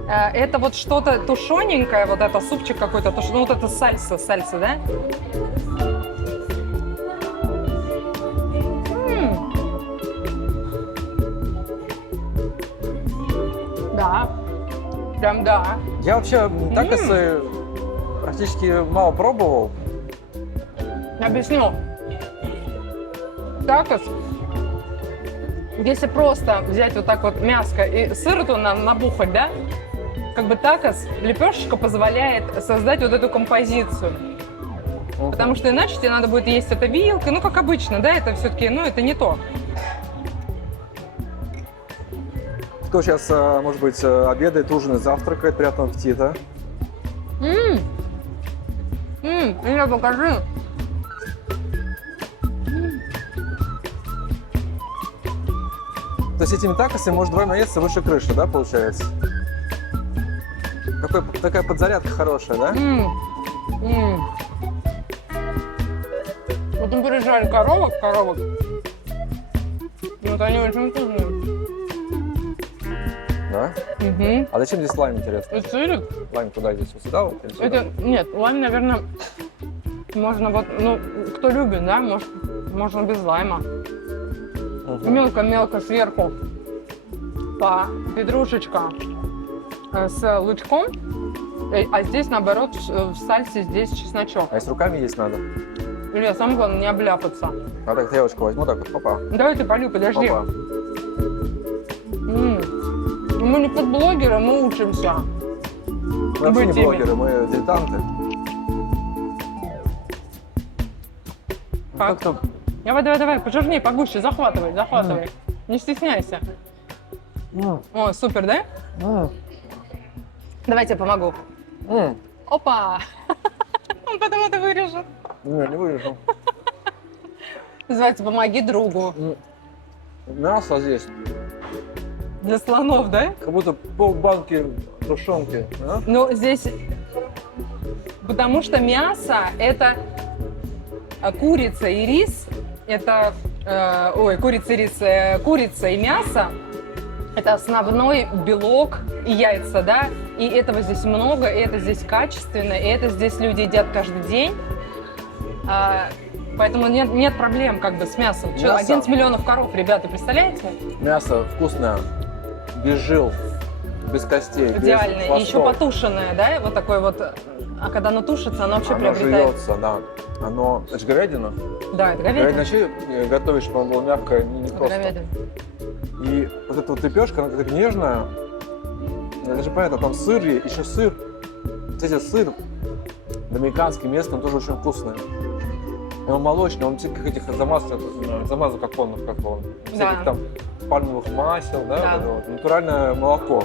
Это вот что-то тушененькое, вот это супчик какой-то, ну вот это сальса, да? Да, прям да. Я вообще такосы практически мало пробовал. Объясню. Такос, если просто взять вот так вот мяско и сыр туда набухать, да, как бы такос, лепешечка позволяет создать вот эту композицию. Потому что иначе тебе надо будет есть это вилкой, ну как обычно, да, это все-таки, это не то. Кто сейчас, может быть, обедает, ужинает, завтракает, приятного аппетита. Илья, покажи. То есть этими такосами может двоем наесться выше крыши, да, получается? Такая подзарядка хорошая, да? Вот мы пережали коровок. Вот они очень вкусные. Да? Угу. А зачем здесь лайм, интересно? И сырик. Лайм куда здесь? Вот сюда? Вот, или сюда? Нет, лайм, наверное, можно вот, кто любит, да, можно без лайма. Мелко-мелко сверху петрушечка с лучком А здесь, наоборот, в сальсе здесь чесночок. А если руками есть надо? Илья, самое главное, не обляпаться. А так тарелочку возьму, так вот, опа. Давай ты полю, подожди. Опа. Мы не фудблогеры, мы учимся. Мы вообще не Быть ими. блогеры, мы дилетанты. Как? Как-то Давай, пожирнее, погуще, захватывай. Не стесняйся. О, супер, да? Давай я тебе помогу. Опа! Он потом это вырежет. Не вырежу. Называется «Помоги другу». Мясо здесь, Для слонов, да? как будто полбанки тушенки. Да? Ну, здесь... Потому что мясо – это курица и рис. Это... курица и рис. Курица и мясо – это основной белок и яйца, да? И этого здесь много, и это здесь качественно, и это здесь люди едят каждый день. Поэтому нет проблем как бы с мясом. Что, Мясо. 11 миллионов коров, ребята, представляете? Мясо вкусное, без жил, без костей, Идеально. без И хвостов. еще потушенное, да? Вот такое вот. А когда оно тушится, оно вообще Оно приобретает. жуется, да. Оно... Это же говядина. Да, это Говядина говядина. вообще готовишь, чтобы она была мягкая, не Это просто. говядина. И вот эта вот лепешка, она такая нежная. Это же понятно, там сыр, еще сыр. Кстати, сыр доминиканский, местный, он тоже очень вкусный. И он молочный, он всяких этих замазок, как он, всяких там пальмовых масел, да, Да. вот это вот. Натуральное молоко.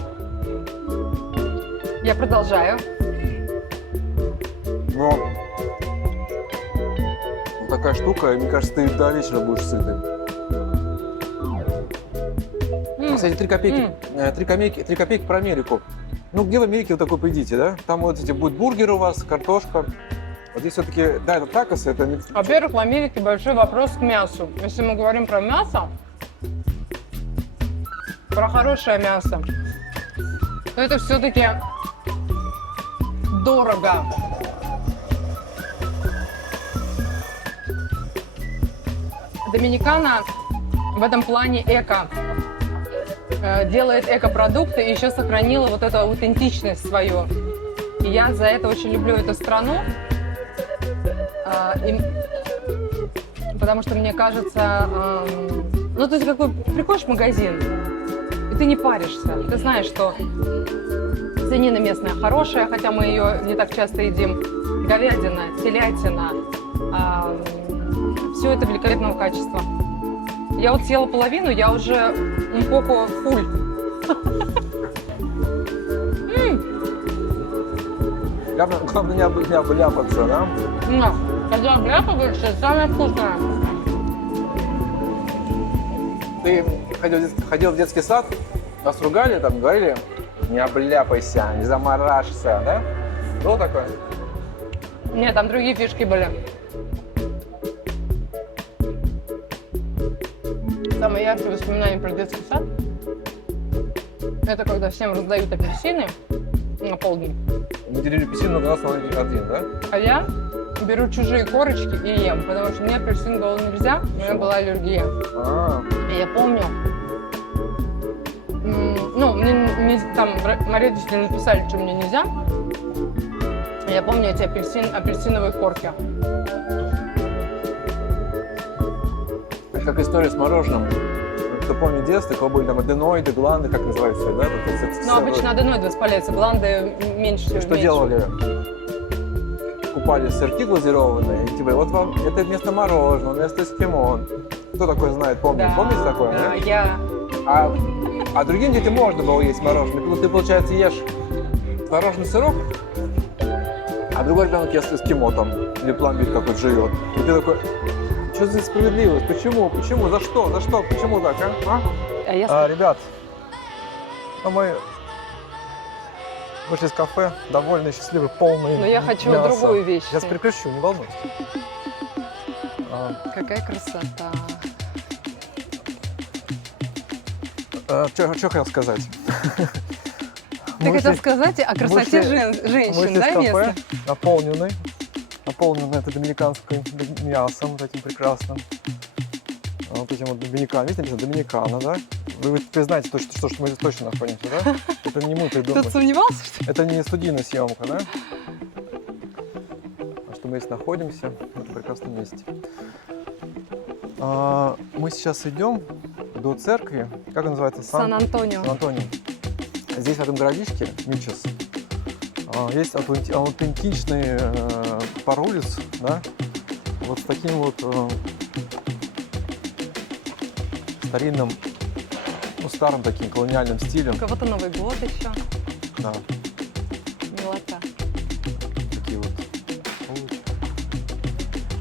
Я продолжаю. Но вот такая штука, и мне кажется, ты до вечера будешь сытый. Кстати, 3 копейки, 3 копейки про Америку. Ну, где в Америке вы такой поедите, да? Там вот эти будет бургер у вас, картошка. Вот здесь все-таки, да, это такос, это не... Во-первых, в Америке большой вопрос к мясу. Если мы говорим про мясо, про хорошее мясо, то это все-таки дорого. Доминикана в этом плане эко. Делает экопродукты и еще сохранила вот эту аутентичность свою. И я за это очень люблю эту страну. Потому что мне кажется, ну то есть как бы приходишь в магазин, и ты не паришься. Ты знаешь, что свинина местная хорошая, хотя мы ее не так часто едим. Говядина, телятина. Все это великолепного качества. Я вот съела половину, я уже поко фуль. Главное не обляпаться, да? Да. Когда обляпываешься, это самое вкусное. Ты ходил в детский сад, нас ругали, там говорили, не обляпайся, не заморашься, да? Было такое? Нет, там другие фишки были. Самые яркие воспоминания про детский сад — это когда всем раздают апельсины на полдень, Мы делили апельсин, но у нас один, да? а я беру чужие корочки и ем, потому что мне апельсин было нельзя, у меня была аллергия. И я помню, ну, мне там мои родители написали, что мне нельзя. Я помню эти апельсиновые корки. Это как история с мороженым. Кто помнит детство, у кого были там аденоиды, гланды, как называется, да? Но обычно аденоиды воспаляются, гланды меньше всего. Что меньше. делали? Купали сырки глазированные, и типа, вот вам это вместо мороженого, вместо эскимо. Кто такое знает, помнит? Да, Помните такое? да, нет? я... А другим детям можно было есть мороженое. Ты, получается, ешь творожный сырок, а другой ребенок ест эскимо там, или пломбир какой-то жует. И ты такой, что за справедливость? Почему? Почему? За что? За что? Почему так, а? Ребят, ну мы вышли из кафе, довольные, счастливые, полные. Но я хочу мяса. другую вещь. Сейчас переключу, не волнуйся. Какая красота. Что хотел сказать? Ты хотел сказать о красоте женщин, вышли да, из кафе, местных? наполненный это доминиканским мясом, вот этим прекрасным. вот этим вот Доминикана. Видите, написано Доминикана, да? Вы теперь знаете точно, что мы здесь точно находимся, да? Это не мы придумали. Кто-то сомневался, что ли? Это не студийная съемка, да? А что мы здесь находимся в этом прекрасном месте. Мы сейчас идем до церкви, как она называется? Сан-Антонио. Сан-Антонио. Здесь, в этом городишке, Мичес, есть аутентичный пар улиц, да? Вот с таким вот старинным, ну, старым таким колониальным стилем. У кого-то Новый год еще. Да, Милота. такие вот улочки.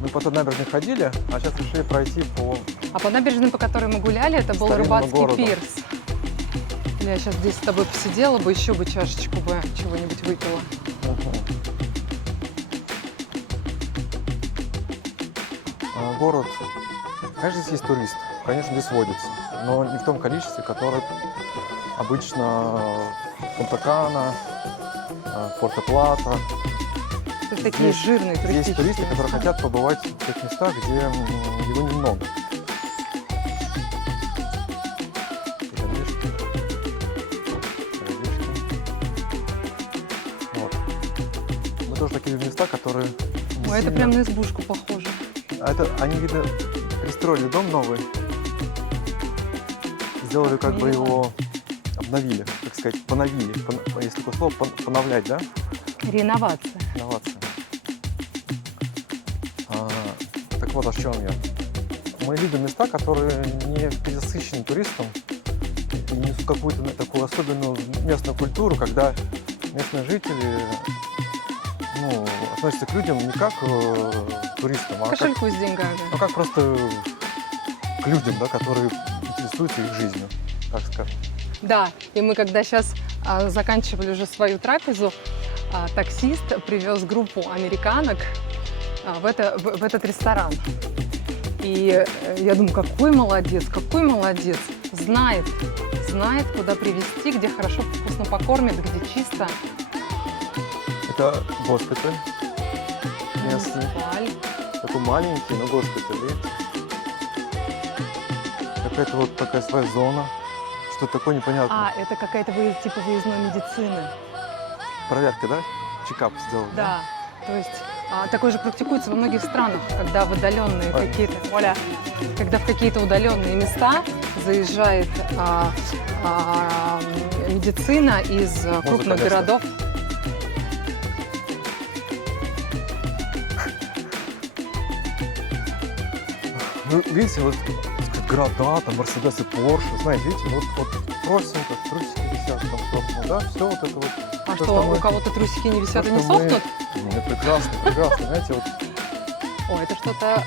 Мы по той набережной ходили, а сейчас решили пройти по... А по набережной, по которой мы гуляли, это был Старинному рыбацкий городу. пирс. Я сейчас здесь с тобой посидела бы, еще бы чашечку бы чего-нибудь выпила. Город, конечно, здесь есть турист, конечно, здесь водится, но не в том количестве, которое обычно в Пунта-Кана, в Порто-Плата. То есть такие Здесь- жирные Есть туристические туристы, которые места. хотят побывать в тех местах, где его немного. Вот. Мы тоже такие места, которые... не Ой, это сильно- прям на избушку похоже. А это они, видно, пристроили дом новый. Сделали, как бы мило. его обновили, так сказать, поновили. Есть такое слово, поновлять, да? Реновация. Инновация. Так вот, о чем я. Мы любим места, которые не пересыщены туристом и несут какую-то такую особенную местную культуру, когда местные жители, ну, относятся к людям не как к туристам, а как, Кошельку с деньгами. ну, как просто к людям, да, которые интересуются их жизнью, так скажем. Да, и мы когда сейчас заканчивали уже свою трапезу, таксист привез группу американок в этот ресторан. И я думаю, какой молодец, знает, куда привезти, где хорошо, вкусно покормит, где чисто. Это госпиталь местный, Муниципаль. такой маленький, но госпиталь, видите? Какая-то вот такая своя зона, что-то такое непонятное. Это какая-то типа выездной медицины. Проверка, да? Чекап сделал, Да, то есть такое же практикуется во многих странах, когда в отдаленные Ой. какие-то, Оля, когда в какие-то удаленные места заезжает медицина из крупных лесная. городов. Ну, видите, вот города, там, Мерседес и Порше, знаете, видите, вот простенько, трусики висят, там, собственно, да, все вот это вот. А То, что, мы- у кого-то трусики не висят то, и не что мы- сохнут? Ну, прекрасно, знаете, вот. О, это что-то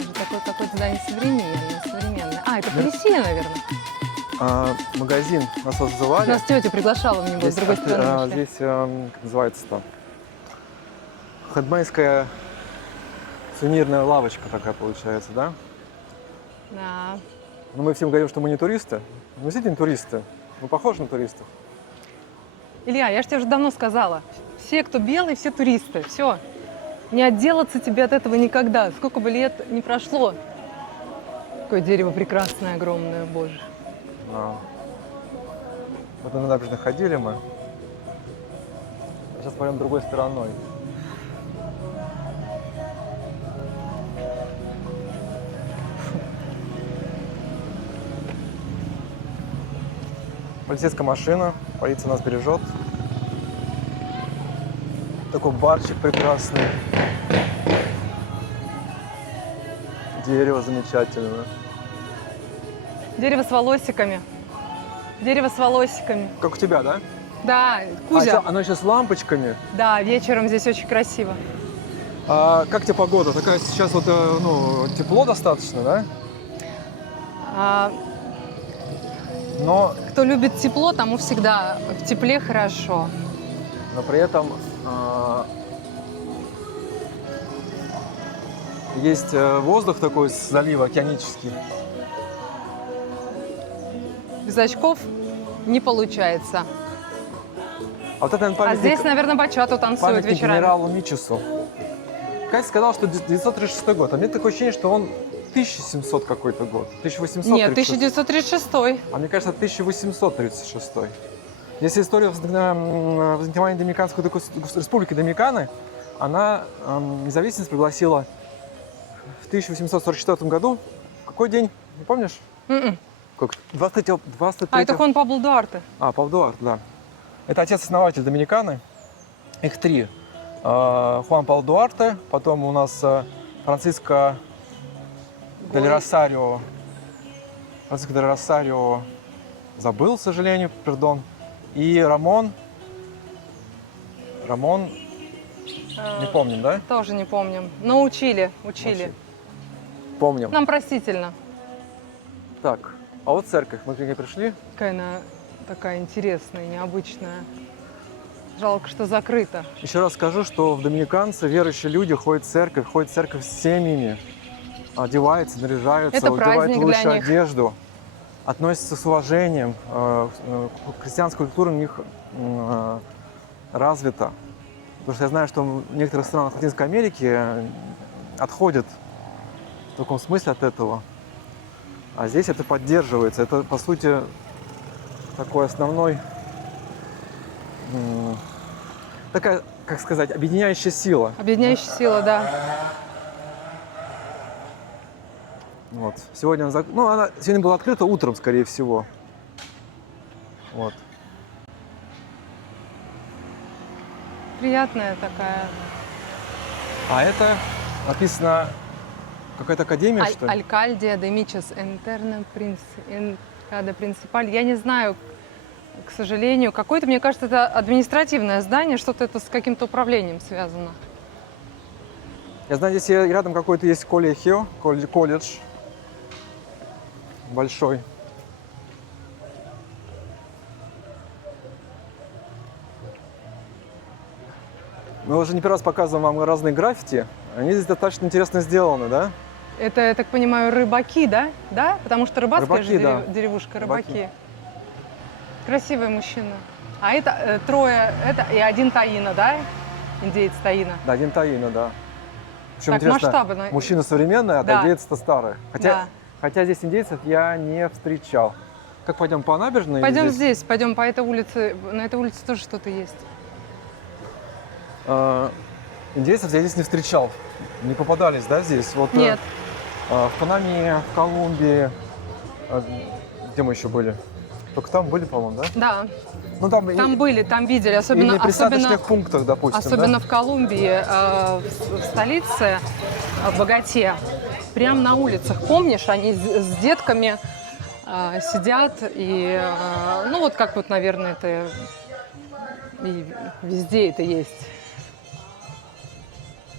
уже такое какое-то здание современное. Это Да. Палестина, наверное. Магазин нас отзывали. Нас тетя приглашала в него с другой стороны. Здесь, как называется-то, хендмейская сувенирная лавочка такая получается, да? Да. Но мы всем говорим, что мы не туристы. Мы действительно туристы. Мы похожи на туристов. Илья, я же тебе уже давно сказала, все, кто белый, все туристы. Все. Не отделаться тебе от этого никогда. Сколько бы лет не прошло. Какое дерево прекрасное, огромное, боже. Да. Вот на набережной ходили мы. Сейчас пойдем другой стороной. Полицейская машина, полиция нас бережет. Такой барчик прекрасный. Дерево замечательное. Дерево с волосиками. Дерево с волосиками. Как у тебя, да? Да, Кузя. Оно еще с лампочками. Да, вечером здесь очень красиво. А как тебе погода? Такая сейчас вот, тепло достаточно, да? Но Кто любит тепло, тому всегда в тепле хорошо. при этом есть воздух такой с залива океанический. Без очков не получается. А вот это, наверное, А памятник, здесь, наверное, бачату танцуют памятник вечерами. генералу Мичесу. Катя сказал, что 936 год. А мне такое ощущение, что он 1700 какой-то год. 1836. Нет, 1936. А мне кажется, 1836. Если история возникновения Доминиканской республики Доминиканы, она независимость пригласила в 1844 году. Какой день? Не помнишь? Как? 23. А это Хуан Пабло Дуарте. Пабло Дуарте, да. Это отец-основатель Доминиканы. Их три. Хуан Пабло Дуарте, потом у нас Франциско дель Росарио. Франциско дель Росарио забыл, к сожалению, пардон. И Рамон, не помним, да? Тоже не помним. Но учили. Помним. Нам простительно. Так, а вот церковь. Мы к ней пришли. Какая она такая интересная, необычная. Жалко, что закрыта. Еще раз скажу, что в Доминиканцы верующие люди ходят в церковь с семьями, одеваются, наряжаются, Это одевают праздник для лучшую них. одежду, относятся с уважением. Христианская культура у них развита. Потому что я знаю, что в некоторых странах Латинской Америки отходят в таком смысле от этого. А здесь это поддерживается. Это, по сути, такой основной, такая, как сказать, объединяющая сила. Объединяющая сила, да. Вот. Сегодня она сегодня была открыта утром, скорее всего. Вот. Приятная такая. А это написано какая-то академия, что ли? Алькальдия де Мичес Интерна Принципада Принципаль. Я не знаю, к сожалению, какое-то, мне кажется, это административное здание, что-то это с каким-то управлением связано. Я знаю, здесь рядом какой-то есть колледж большой. Мы уже не первый раз показываем вам разные граффити. Они здесь достаточно интересно сделаны, да? Это, я так понимаю, рыбаки, да? Да? Потому что рыбацкая Рыбаки, же да. деревушка, рыбаки. Рыбаки. Красивый мужчина. А это трое, это и один таина, да? Индеец таина. Да, один таина, да. Причем Так, интересно, масштабно. мужчина современный, а Да. индейцы-то старые. Да. Хотя здесь индейцев я не встречал. Как пойдем по набережной? или Пойдем здесь, пойдем по этой улице. На этой улице тоже что-то есть. Индейцев я здесь не встречал. Не попадались, да, здесь? Вот, Нет. В Панаме, в Колумбии. Где мы еще были? Только там были, по-моему, да? Да, Ну, там были, там видели. и Особенно, на присадочных пунктах, допустим, особенно да? в Колумбии, в столице, в Боготе. Прямо на улицах. Помнишь, они с детками сидят и, ну вот как вот, наверное, это и везде это есть.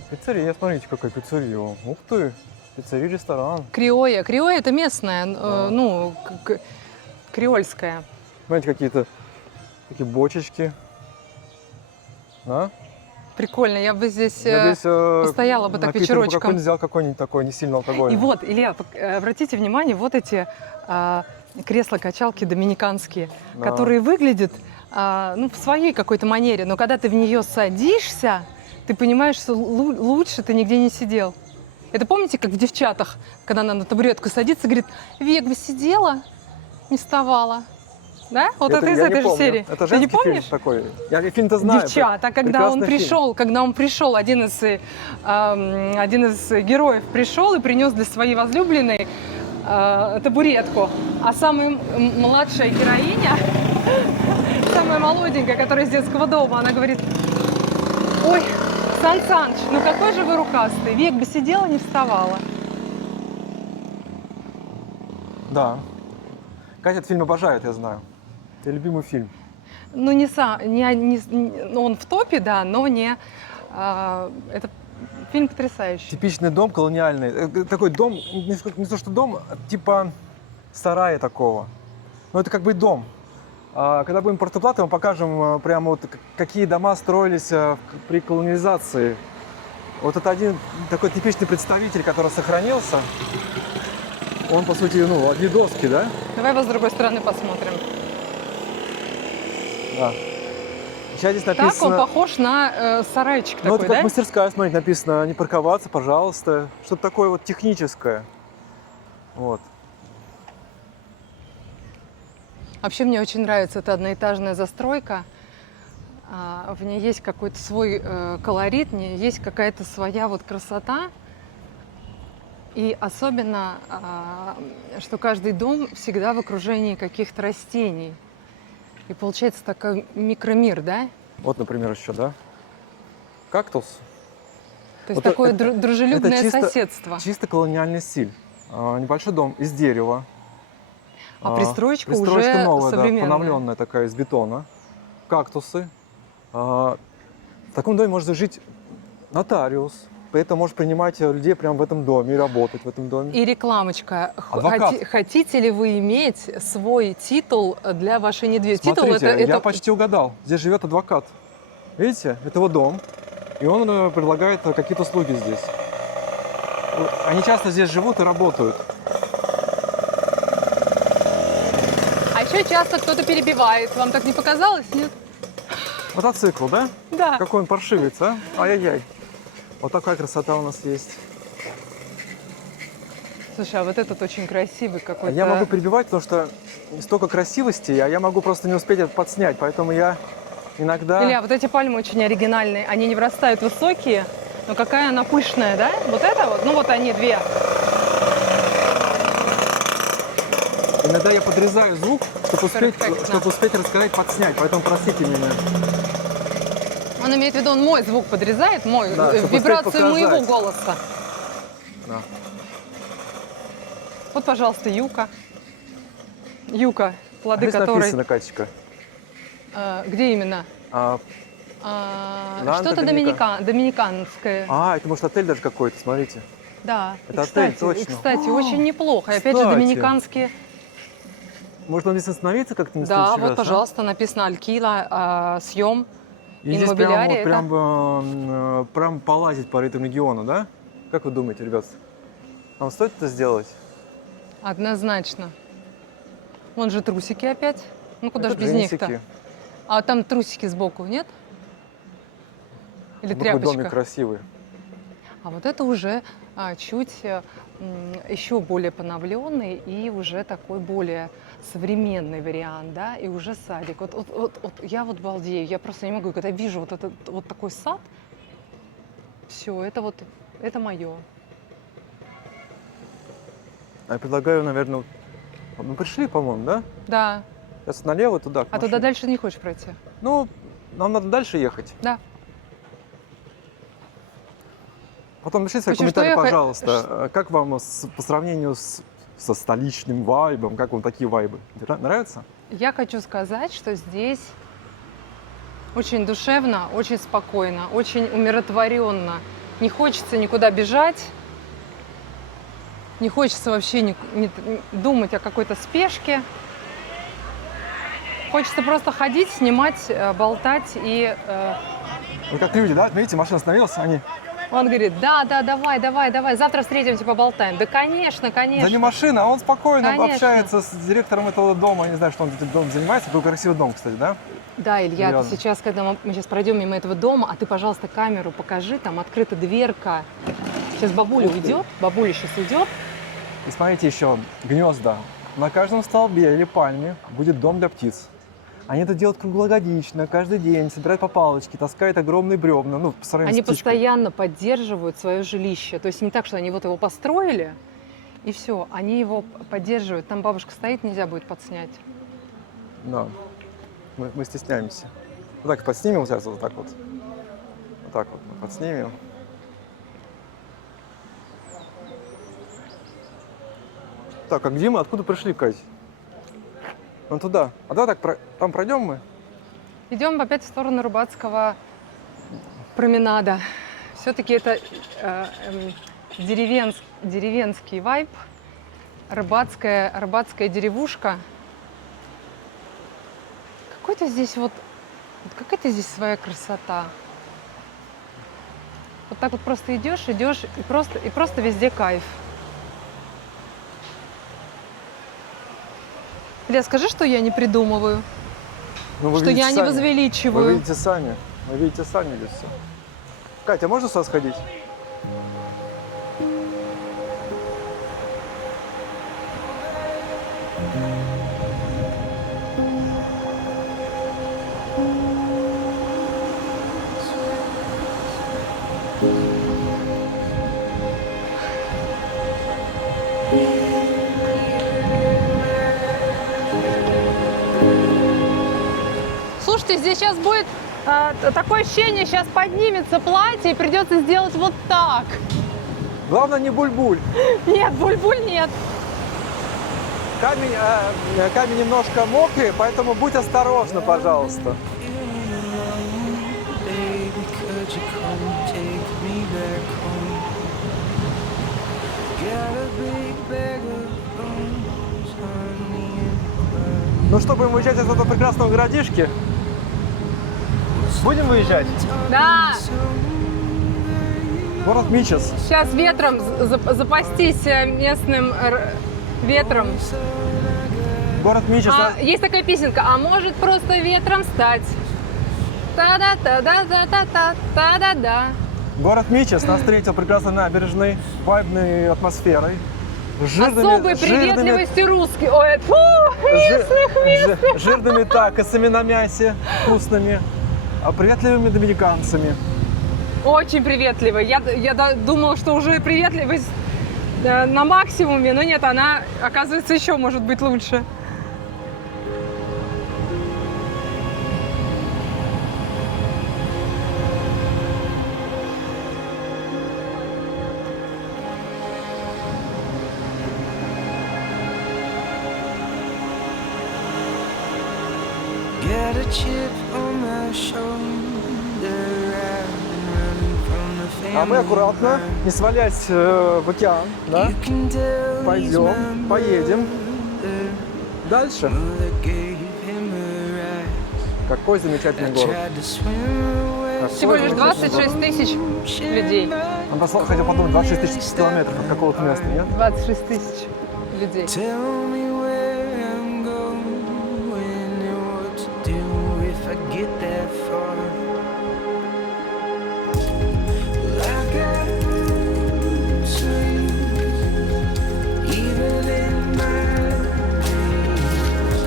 Пиццерия, смотрите, какая пиццерия. Ух ты, пиццерия, ресторан. Криоя это местная, ну, креольская. Смотрите, какие-то такие бочечки. А? Прикольно, я бы здесь Я здесь, постояла бы так напиток вечерочком. какой-нибудь взял, какой-нибудь такой, не сильно алкогольный. И вот, Илья, обратите внимание, вот эти кресла-качалки доминиканские, Да. которые выглядят ну, в своей какой-то манере, но когда ты в нее садишься, ты понимаешь, что лучше ты нигде не сидел. Это помните, как в «Девчатах», когда она на табуретку садится, говорит: «Век бы сидела, не вставала». Да? Вот это из я не этой же помню. серии. Это Ты не женский помнишь? фильм такой. Я фильм-то знаю. Девчата, когда он пришел, один из героев пришел и принес для своей возлюбленной табуретку, а самая младшая героиня, самая молоденькая, которая из детского дома, она говорит: «Ой, Сан Саныч, ну какой же вы рукастый, век бы сидела, не вставала». Да. Катя этот фильм обожает, я знаю. Это любимый фильм. Ну, он в топе, да, но не... это фильм потрясающий. Типичный дом колониальный. Такой дом, не то что дом, а типа сарая такого. Но это как бы дом. Когда будем в Пуэрто-Плата, мы покажем прямо вот какие дома строились при колонизации. Вот это один такой типичный представитель, который сохранился. Он, по сути, ну, одни доски, да? Давай его с другой стороны посмотрим. Да. Сейчас здесь написано... Так, он похож на сарайчик Ну, такой, это как да? мастерская, смотрите, написано: не парковаться, пожалуйста. Что-то такое вот техническое. Вот. Вообще мне очень нравится эта одноэтажная застройка. В ней есть какой-то свой колорит, в ней есть какая-то своя вот красота. И особенно, что каждый дом всегда в окружении каких-то растений. И получается такой микромир, да? Вот, например, еще, да? Кактус. То есть Вот такое это дружелюбное чисто- соседство. Чисто колониальный стиль. Небольшой дом из дерева. А пристроечка Пристроечка уже новая, да, современная. поновленная такая, из бетона. Кактусы. В таком доме может жить нотариус. Поэтому может принимать людей прямо в этом доме и работать в этом доме. И рекламочка. Адвокат. Хотите ли вы иметь свой титул для вашей недвижимости? Титул Смотрите, я это почти угадал. Здесь живет адвокат. Видите, это его дом. И он предлагает какие-то услуги здесь. Они часто здесь живут и работают. А еще часто кто-то перебивает. Вам так не показалось, нет? Мотоцикл, да? Да. Какой он паршивец, а? Ай-яй-яй. Вот такая красота у нас есть. Слушай, а вот этот очень красивый какой-то. Я могу перебивать, потому что столько красивости, а я могу просто не успеть это подснять. Поэтому я иногда... Илья, вот эти пальмы очень оригинальные. Они не вырастают высокие, но какая она пышная, да? Вот это вот, ну вот они две. Иногда я подрезаю звук, Перфектно. чтобы успеть рассказать, подснять. Поэтому простите меня. Он имеет в виду, он мой звук подрезает, мой, Да, чтобы вибрацию успеть показать. моего голоса. Да. Вот, пожалуйста, юка. Юка, плоды Здесь которой... написано, Катечка. Где именно? На Что-то доминиканское. Это может отель даже какой-то, смотрите. Да. это И, кстати, отель, точно. И, кстати, очень неплохо. И опять же, кстати. доминиканские. Может, вам здесь остановиться как-то на Да, следующий вот, раз, а? пожалуйста, написано Алькила, съем. И здесь Иммобилярия прям полазить по этому региону, да? Как вы думаете, ребят? Нам стоит это сделать? Однозначно. Вон же трусики опять. Ну куда же Это без них-то? джинсики. А там трусики сбоку, нет? Или Какой домик тряпочка? красивый. А вот это уже чуть еще более поновленный и уже такой более современный вариант, да, и уже садик. Вот я вот балдею, я просто не могу, когда вижу вот этот вот такой сад, все, это мое. Я предлагаю, наверное, мы пришли, по-моему, да? Да. Сейчас налево туда. к А туда машине. дальше не хочешь пройти? Ну, нам надо дальше ехать. Да. Потом напишите в В общем, что комментарии, я пожалуйста, как вам по сравнению со столичным вайбом, как вам такие вайбы? Нравится? Я хочу сказать, что здесь очень душевно, очень спокойно, очень умиротворенно. Не хочется никуда бежать, не хочется вообще не думать о какой-то спешке. Хочется просто ходить, снимать, болтать и... Ну, как люди, да? Видите, машина остановилась, они... Он говорит, да, давай, завтра встретимся, поболтаем. Да, конечно. Да не машина, а он спокойно Конечно. общается с директором этого дома. Я не знаю, что он этим домом занимается. Был красивый дом, кстати, да? Да, Илья, Серьезно. ты сейчас, когда мы сейчас пройдем мимо этого дома, а ты, пожалуйста, камеру покажи, там открыта дверка. Сейчас бабуля Ух ты. уйдет, бабуля сейчас уйдет. И смотрите еще, гнезда. На каждом столбе или пальме будет дом для птиц. Они это делают круглогодично, каждый день, собирают по палочке, таскают огромные бревна, ну, по сравнению Они с птичкой. постоянно поддерживают свое жилище. То есть не так, что они вот его построили, и все, они его поддерживают. Там бабушка стоит, нельзя будет подснять. Да, мы стесняемся. Вот так подснимем сейчас, вот так вот. Вот так вот мы подснимем. Так, а где мы? Откуда пришли, Кать? Вон туда. А давай так, там пройдем мы? Идем опять в сторону Рыбацкого променада. Все-таки это деревенский вайб, рыбацкая деревушка. Какой-то здесь вот какая-то здесь своя красота. Вот так вот просто идешь и просто везде кайф. Илья, скажи, что я не придумываю, Ну, вы что видите я не сами. возвеличиваю. Вы видите сами. Вы видите сами здесь все. Катя, можно сюда сходить? Слушайте, здесь сейчас будет такое ощущение, сейчас поднимется платье и придется сделать вот так. Главное не буль-буль. Нет, буль-буль нет. Камень немножко мокрый, поэтому будь осторожна, пожалуйста. Ну что, будем выезжать из этого прекрасного городишки? Будем выезжать? Да, Город Мичес. сейчас ветром запастись местным ветром. Город Мичес. Есть такая песенка, а может просто ветром стать. Та-да-та-да-та-та-та-да-да. Город Мичес нас встретил прекрасной набережной, вайбной атмосферой. Особой приветливостью русских. Ой, фу, местных. Жирными такосами на мясе, вкусными, а приветливыми доминиканцами. Очень приветливый. Я думала, что уже приветливость на максимуме, но нет, она, оказывается, еще может быть лучше. Get a chip on my shoulder. I've been running from the family. А мы аккуратно, не свалясь в океан, да? You can tell he's Пойдем, my поедем. brother. Дальше. Mother gave him a rise. Какой замечательный I город. tried to swim away. Какой Всего лишь замечательный 26 тысяч людей. Он хотел подумать, 26 тысяч километров от какого-то места, нет? 26 тысяч людей. Tell me where I'm going and what to do if I get that far. Well, I got roots even in my dreams.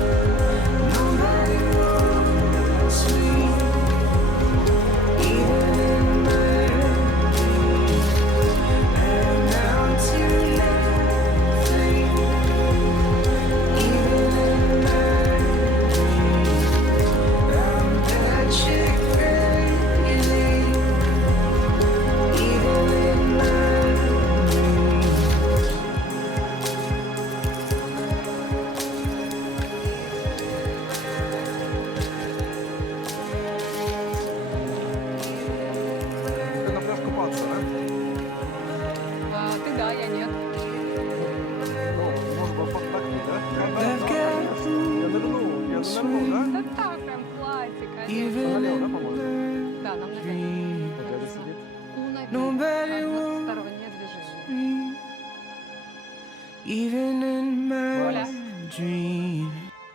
Nobody wants me, even in my dreams. I'm down to nothing. Even in my dreams, I'm Patrick Bailey. Even in my dreams. Ты на пляж купаться, да? Ты да, я нет. Ну, может быть, подтакнуть, да? I've got Я нырнул, да? Да так, прям платье, конечно. even Налево, да, in по-моему? my Да, нам надо. dreams. Вот дядя сидит. Nobody А, второго нет движения. Even in my Оля. dreams.